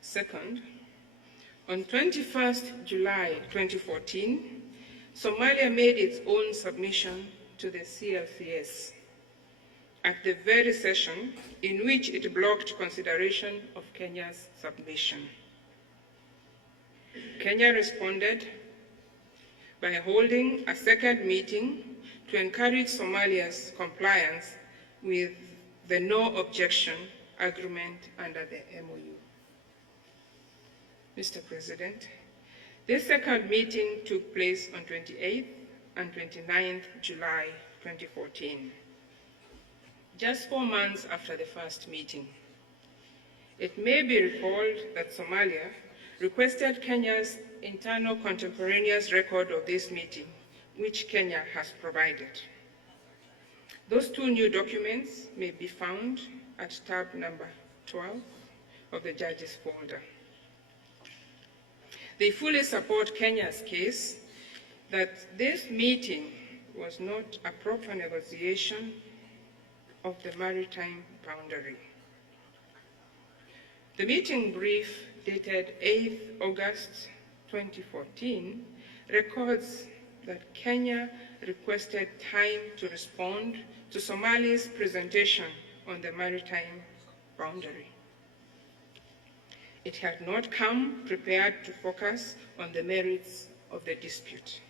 Second, on 21st July 2014, Somalia made its own submission to the CLCS at the very session in which it blocked consideration of Kenya's submission. Kenya responded by holding a second meeting to encourage Somalia's compliance with the no objection agreement under the MOU. Mr. President, this second meeting took place on 28th and 29th July 2014, just 4 months after the first meeting. It may be recalled that Somalia requested Kenya's internal contemporaneous record of this meeting, which Kenya has provided. Those two new documents may be found at tab number 12 of the judge's folder. They fully support Kenya's case that this meeting was not a proper negotiation of the maritime boundary. The meeting brief dated 8th August 2014 records that Kenya requested time to respond to Somalia's presentation on the maritime boundary. it had not come prepared to focus on the merits of the dispute.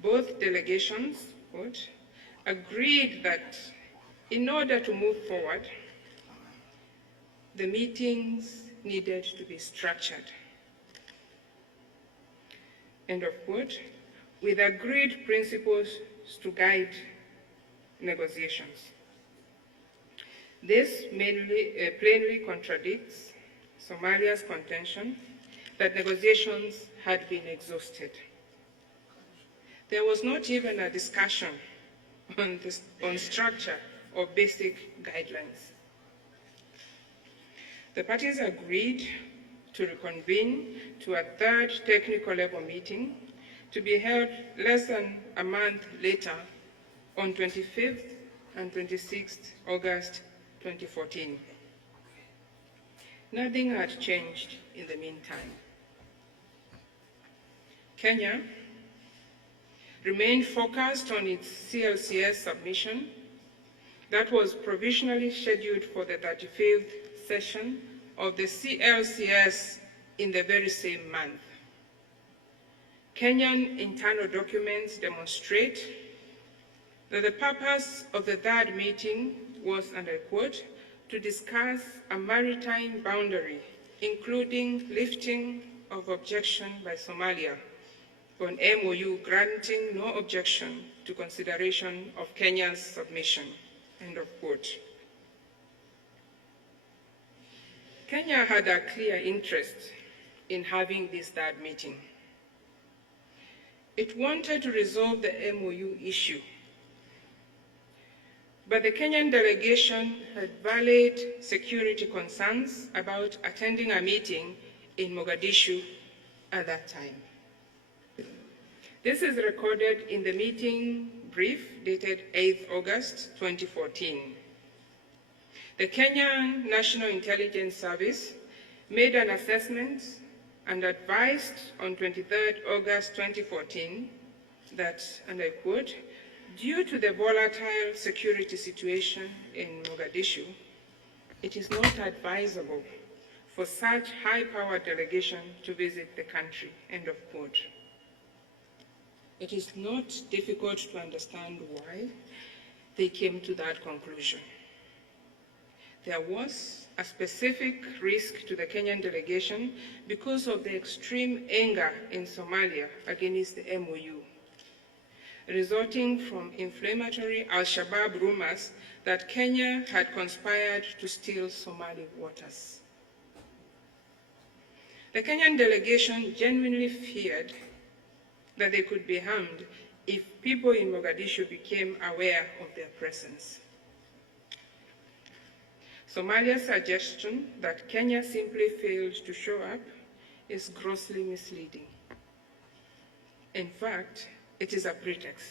Both delegations, quote, agreed that in order to move forward, the meetings needed to be structured, end of quote, with agreed principles to guide negotiations. This plainly contradicts Somalia's contention that negotiations had been exhausted. There was not even a discussion on structure or basic guidelines. The parties agreed to reconvene to a third technical level meeting to be held less than a month later on 25th and 26th August 2014. Nothing had changed in the meantime. Kenya remained focused on its CLCS submission that was provisionally scheduled for the 35th session of the CLCS in the very same month. Kenyan internal documents demonstrate that the purpose of the third meeting was, and I quote, to discuss a maritime boundary, including lifting of objection by Somalia on MOU granting no objection to consideration of Kenya's submission, end of quote. Kenya had a clear interest in having this third meeting. It wanted to resolve the MOU issue, but the Kenyan delegation had valid security concerns about attending a meeting in Mogadishu at that time. This is recorded in the meeting brief dated 8th August 2014. The Kenyan National Intelligence Service made an assessment and advised on 23rd August 2014 that, and I quote, due to the volatile security situation in Mogadishu, it is not advisable for such high-powered delegation to visit the country, end of quote. It is not difficult to understand why they came to that conclusion. There was a specific risk to the Kenyan delegation because of the extreme anger in Somalia against the MOU, resulting from inflammatory Al-Shabaab rumors that Kenya had conspired to steal Somali waters. The Kenyan delegation genuinely feared that they could be harmed if people in Mogadishu became aware of their presence. Somalia's suggestion that Kenya simply failed to show up is grossly misleading. In fact, it is a pretext.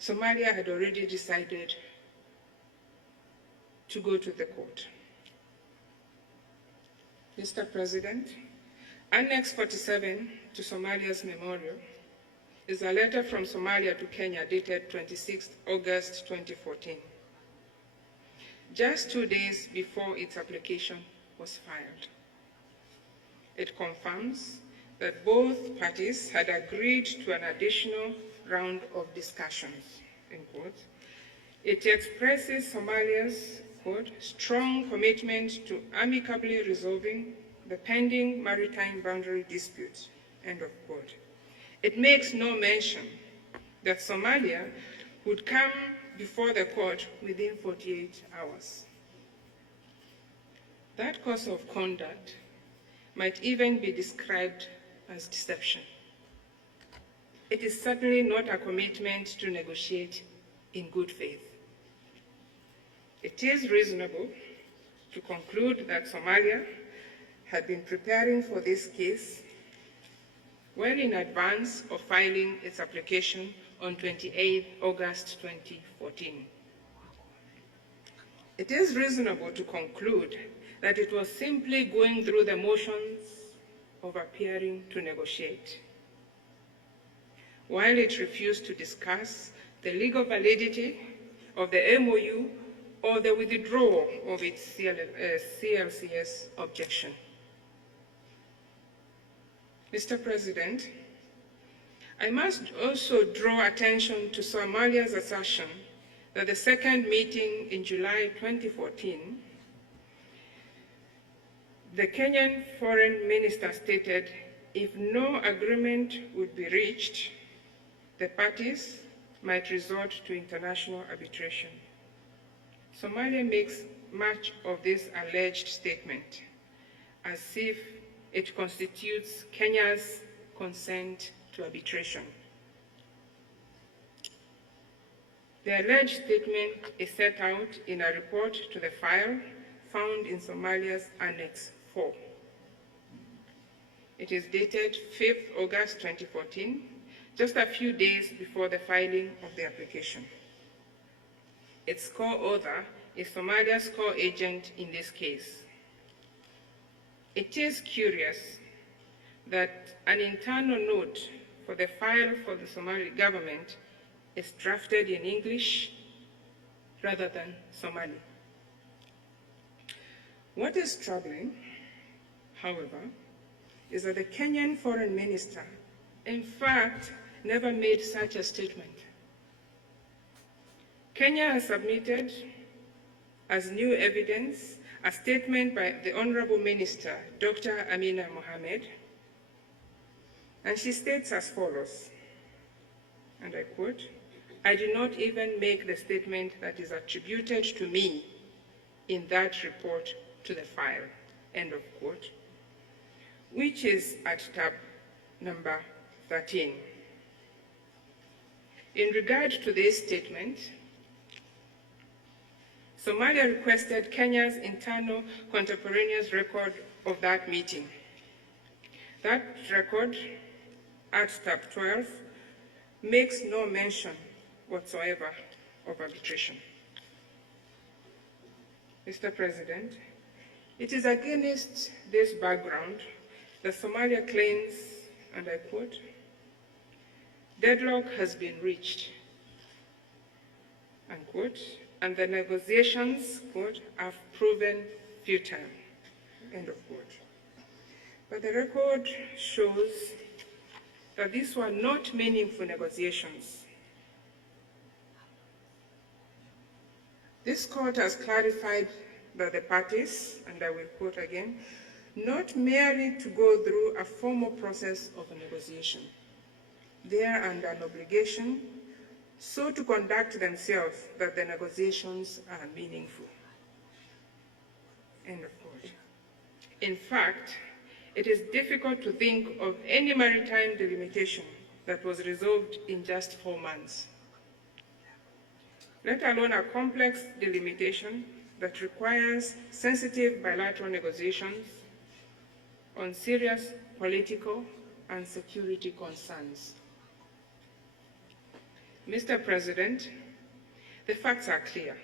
Somalia had already decided to go to the court. Mr. President, Annex 47 to Somalia's memorial is a letter from Somalia to Kenya dated 26 August 2014, just 2 days before its application was filed. It confirms that both parties had agreed to an additional round of discussions, end quote. It expresses Somalia's, quote, strong commitment to amicably resolving the pending maritime boundary dispute, end of quote. It makes no mention that Somalia would come before the court within 48 hours. That course of conduct might even be described as deception. It is certainly not a commitment to negotiate in good faith. It is reasonable to conclude that Somalia had been preparing for this case well in advance of filing its application on 28 August 2014. It is reasonable to conclude that it was simply going through the motions of appearing to negotiate. While it refused to discuss the legal validity of the MOU or the withdrawal of its CLCS objection. Mr. President, I must also draw attention to Somalia's assertion that the second meeting in July 2014, the Kenyan foreign minister stated if no agreement would be reached, the parties might resort to international arbitration. Somalia makes much of this alleged statement as if it constitutes Kenya's consent to arbitration. The alleged statement is set out in a report to the file found in Somalia's Annex 4. It is dated 5th August 2014, just a few days before the filing of the application. Its co-author is Somalia's co-agent in this case. It is curious that an internal note for the file for the Somali government is drafted in English rather than Somali. What is troubling, however, is that the Kenyan foreign minister, in fact, never made such a statement. Kenya has submitted as new evidence a statement by the Honorable Minister, Dr. Amina Mohamed, and she states as follows, and I quote, "I did not even make the statement that is attributed to me in that report to the file," end of quote, which is at tab number 13. In regard to this statement, Somalia requested Kenya's internal contemporaneous record of that meeting. That record, at tab 12, makes no mention whatsoever of arbitration. Mr. President, it is against this background that Somalia claims, and I quote, "Deadlock has been reached," unquote, "and the negotiations, quote, have proven futile," end of quote. But the record shows that these were not meaningful negotiations. This court has clarified that the parties, and I will quote again, not merely to go through a formal process of negotiation. They are under an obligation so to conduct themselves that the negotiations are meaningful. End of quote. In fact, it is difficult to think of any maritime delimitation that was resolved in just 4 months, let alone a complex delimitation that requires sensitive bilateral negotiations on serious political and security concerns. Mr. President, the facts are clear.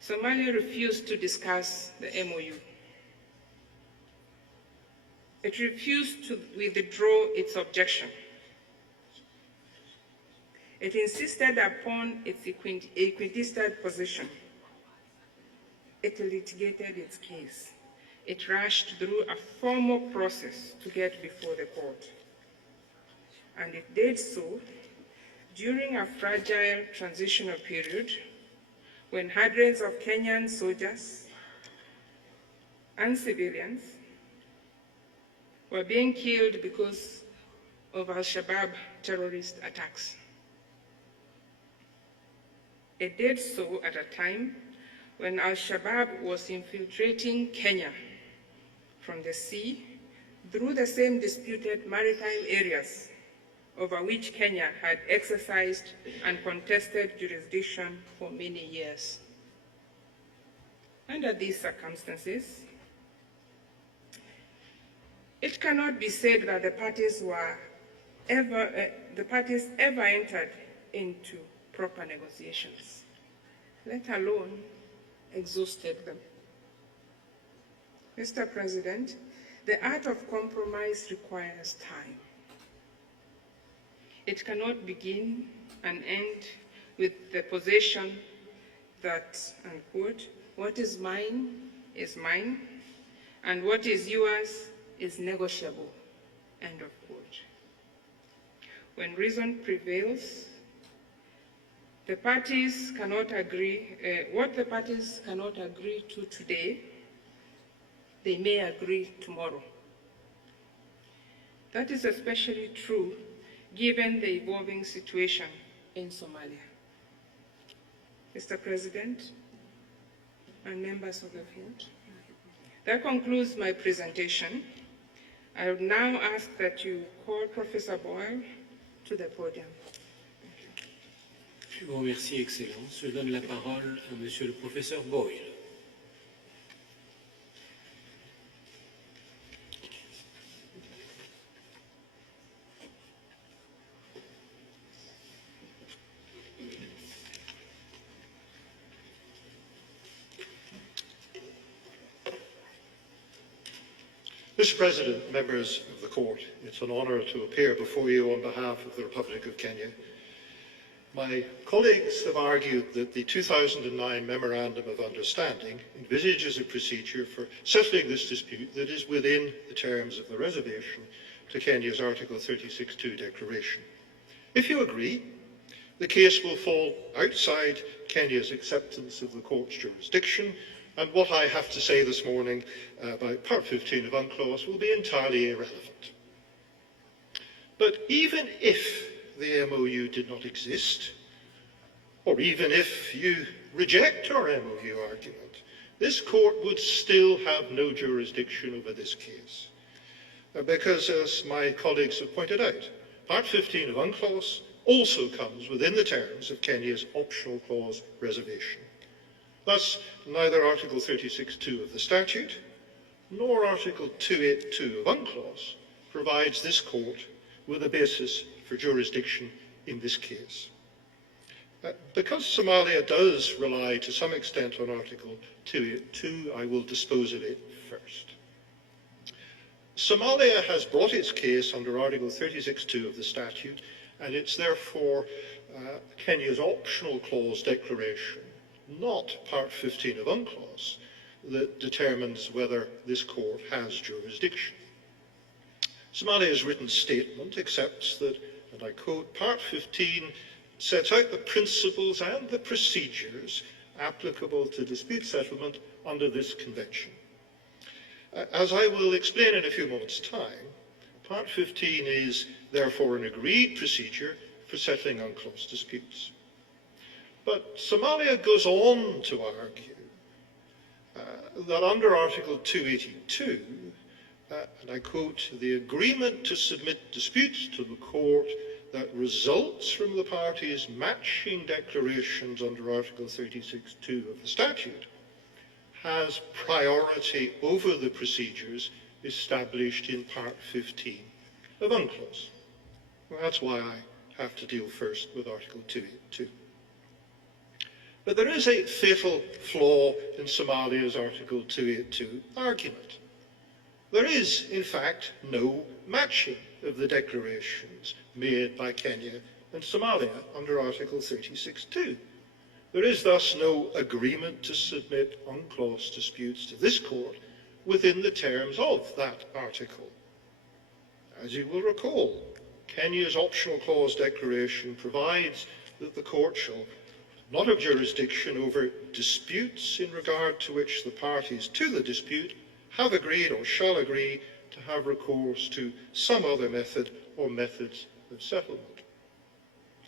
Somalia refused to discuss the MOU. It refused to withdraw its objection. It insisted upon its equidistant position. It litigated its case. It rushed through a formal process to get before the court. And it did so during a fragile transitional period when hundreds of Kenyan soldiers and civilians were being killed because of Al-Shabaab terrorist attacks. It did so at a time when Al-Shabaab was infiltrating Kenya from the sea through the same disputed maritime areas over which Kenya had exercised and contested jurisdiction for many years. Under these circumstances, it cannot be said that the parties ever entered into proper negotiations, let alone exhausted them. Mr. President, the art of compromise requires time. It cannot begin and end with the position that, unquote, what is mine, and what is yours is negotiable, end of quote. When reason prevails, the parties cannot agree, what the parties cannot agree to today, they may agree tomorrow. That is especially true given the evolving situation in Somalia. Mr. President and members of the field, that concludes my presentation. I would now ask that you call Professor Boyle to the podium. Je vous remercie, Excellence. Je donne la parole à Monsieur le Professeur Boyle. Mr. President, members of the Court, it's an honour to appear before you on behalf of the Republic of Kenya. My colleagues have argued that the 2009 Memorandum of Understanding envisages a procedure for settling this dispute that is within the terms of the reservation to Kenya's Article 36(2) declaration. If you agree, the case will fall outside Kenya's acceptance of the Court's jurisdiction, and what I have to say this morning about Part 15 of UNCLOS will be entirely irrelevant. But even if the MOU did not exist, or even if you reject our MOU argument, this Court would still have no jurisdiction over this case. Because, as my colleagues have pointed out, Part 15 of UNCLOS also comes within the terms of Kenya's optional clause reservation. Thus, neither Article 36(2) of the statute nor Article 282 of UNCLOS provides this Court with a basis for jurisdiction in this case. Because Somalia does rely to some extent on Article 282, I will dispose of it first. Somalia has brought its case under Article 36(2) of the statute, and it's therefore Kenya's optional clause declaration, not Part 15 of UNCLOS, that determines whether this Court has jurisdiction. Somalia's written statement accepts that, and I quote, Part 15 sets out the principles and the procedures applicable to dispute settlement under this convention. As I will explain in a few moments' time, Part 15 is therefore an agreed procedure for settling UNCLOS disputes. But Somalia goes on to argue that under Article 282, and I quote, the agreement to submit disputes to the Court that results from the parties matching declarations under Article 36(2) of the statute has priority over the procedures established in Part 15 of UNCLOS. Well, that's why I have to deal first with Article 282. But there is a fatal flaw in Somalia's Article 282 argument. There is, in fact, no matching of the declarations made by Kenya and Somalia under Article 36(2). There is thus no agreement to submit UNCLOS disputes to this Court within the terms of that article. As you will recall, Kenya's optional clause declaration provides that the Court shall not have jurisdiction over disputes in regard to which the parties to the dispute have agreed or shall agree to have recourse to some other method or methods of settlement.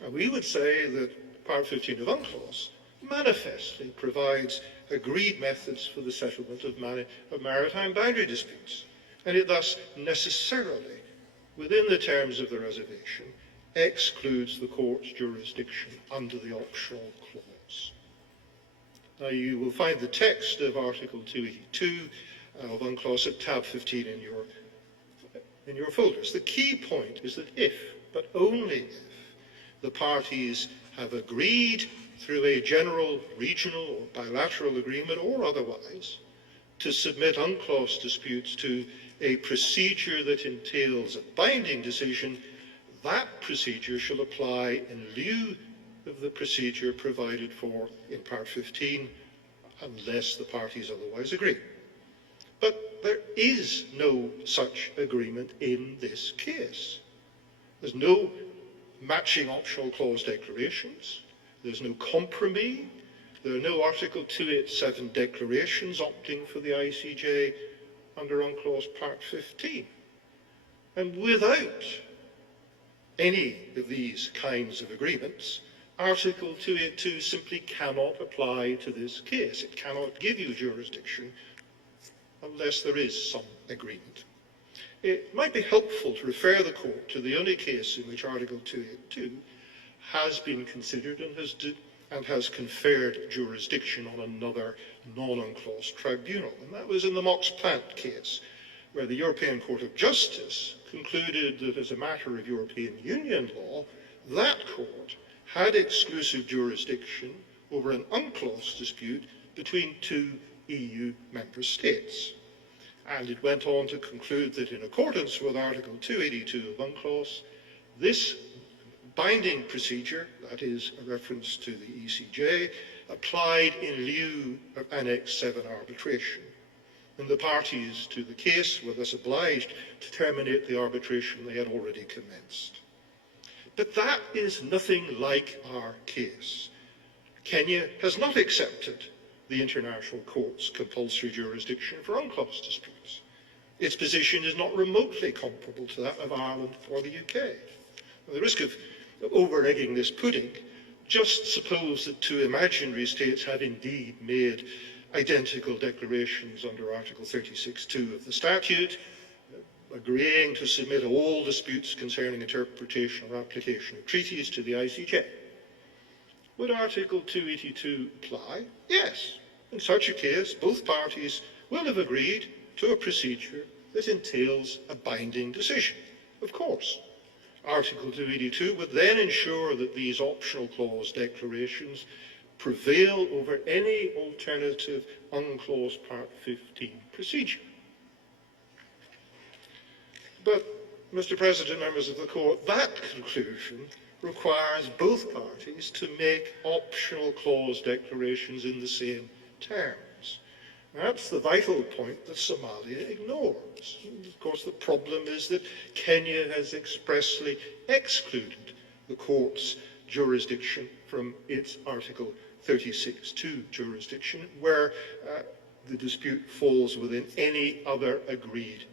And we would say that Part 15 of UNCLOS manifestly provides agreed methods for the settlement of maritime boundary disputes, and it thus necessarily, within the terms of the reservation, excludes the Court's jurisdiction under the optional clause. Now, you will find the text of Article 282 of UNCLOS at tab 15 in your folders. The key point is that if, but only if, the parties have agreed through a general, regional or bilateral agreement or otherwise to submit UNCLOS disputes to a procedure that entails a binding decision, that procedure shall apply in lieu of the procedure provided for in Part 15, unless the parties otherwise agree. But there is no such agreement in this case. There's no matching optional clause declarations. There's no compromise. There are no Article 287 declarations opting for the ICJ under UNCLOS Part 15. And without any of these kinds of agreements, Article 282 simply cannot apply to this case. It cannot give you jurisdiction unless there is some agreement. It might be helpful to refer the court to the only case in which Article 282 has been considered and has conferred jurisdiction on another non-UNCLOS tribunal, and that was in the Mox Plant case, where the European Court of Justice concluded that as a matter of European Union law, that court had exclusive jurisdiction over an UNCLOS dispute between two EU member states. And it went on to conclude that in accordance with Article 282 of UNCLOS, this binding procedure, that is a reference to the ECJ, applied in lieu of Annex 7 arbitration. And the parties to the case were thus obliged to terminate the arbitration they had already commenced. But that is nothing like our case. Kenya has not accepted the International Court's compulsory jurisdiction for UNCLOS disputes. Its position is not remotely comparable to that of Ireland or the UK. At the risk of over-egging this pudding, just suppose that two imaginary states had indeed made identical declarations under Article 36(2) of the statute, agreeing to submit all disputes concerning interpretation or application of treaties to the ICJ. Would Article 282 apply? Yes. In such a case, both parties will have agreed to a procedure that entails a binding decision. Of course, Article 282 would then ensure that these optional clause declarations prevail over any alternative UNCLOS Part 15 procedure. But, Mr. President, members of the Court, that conclusion requires both parties to make optional clause declarations in the same terms. That's the vital point that Somalia ignores. Of course, the problem is that Kenya has expressly excluded the court's jurisdiction from its Article 36(2) jurisdiction, where the dispute falls within any other agreed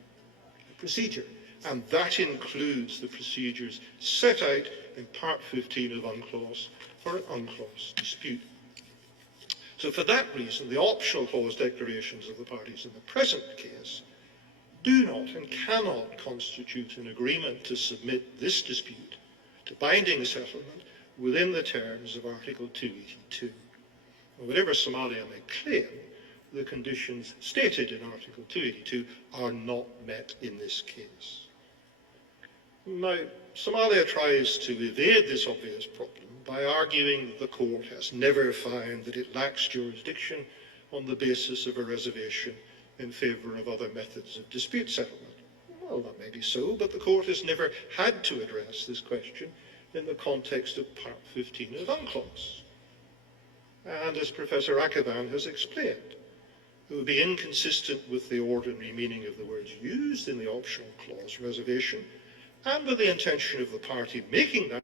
procedure. And that includes the procedures set out in Part 15 of UNCLOS for an UNCLOS dispute. So for that reason, the optional clause declarations of the parties in the present case do not and cannot constitute an agreement to submit this dispute to binding settlement within the terms of Article 282. And whatever Somalia may claim, the conditions stated in Article 282 are not met in this case. Now, Somalia tries to evade this obvious problem by arguing that the court has never found that it lacks jurisdiction on the basis of a reservation in favour of other methods of dispute settlement. Well, that may be so, but the court has never had to address this question in the context of Part 15 of UNCLOS. And as Professor Akaban has explained, it would be inconsistent with the ordinary meaning of the words used in the optional clause reservation and with the intention of the party making that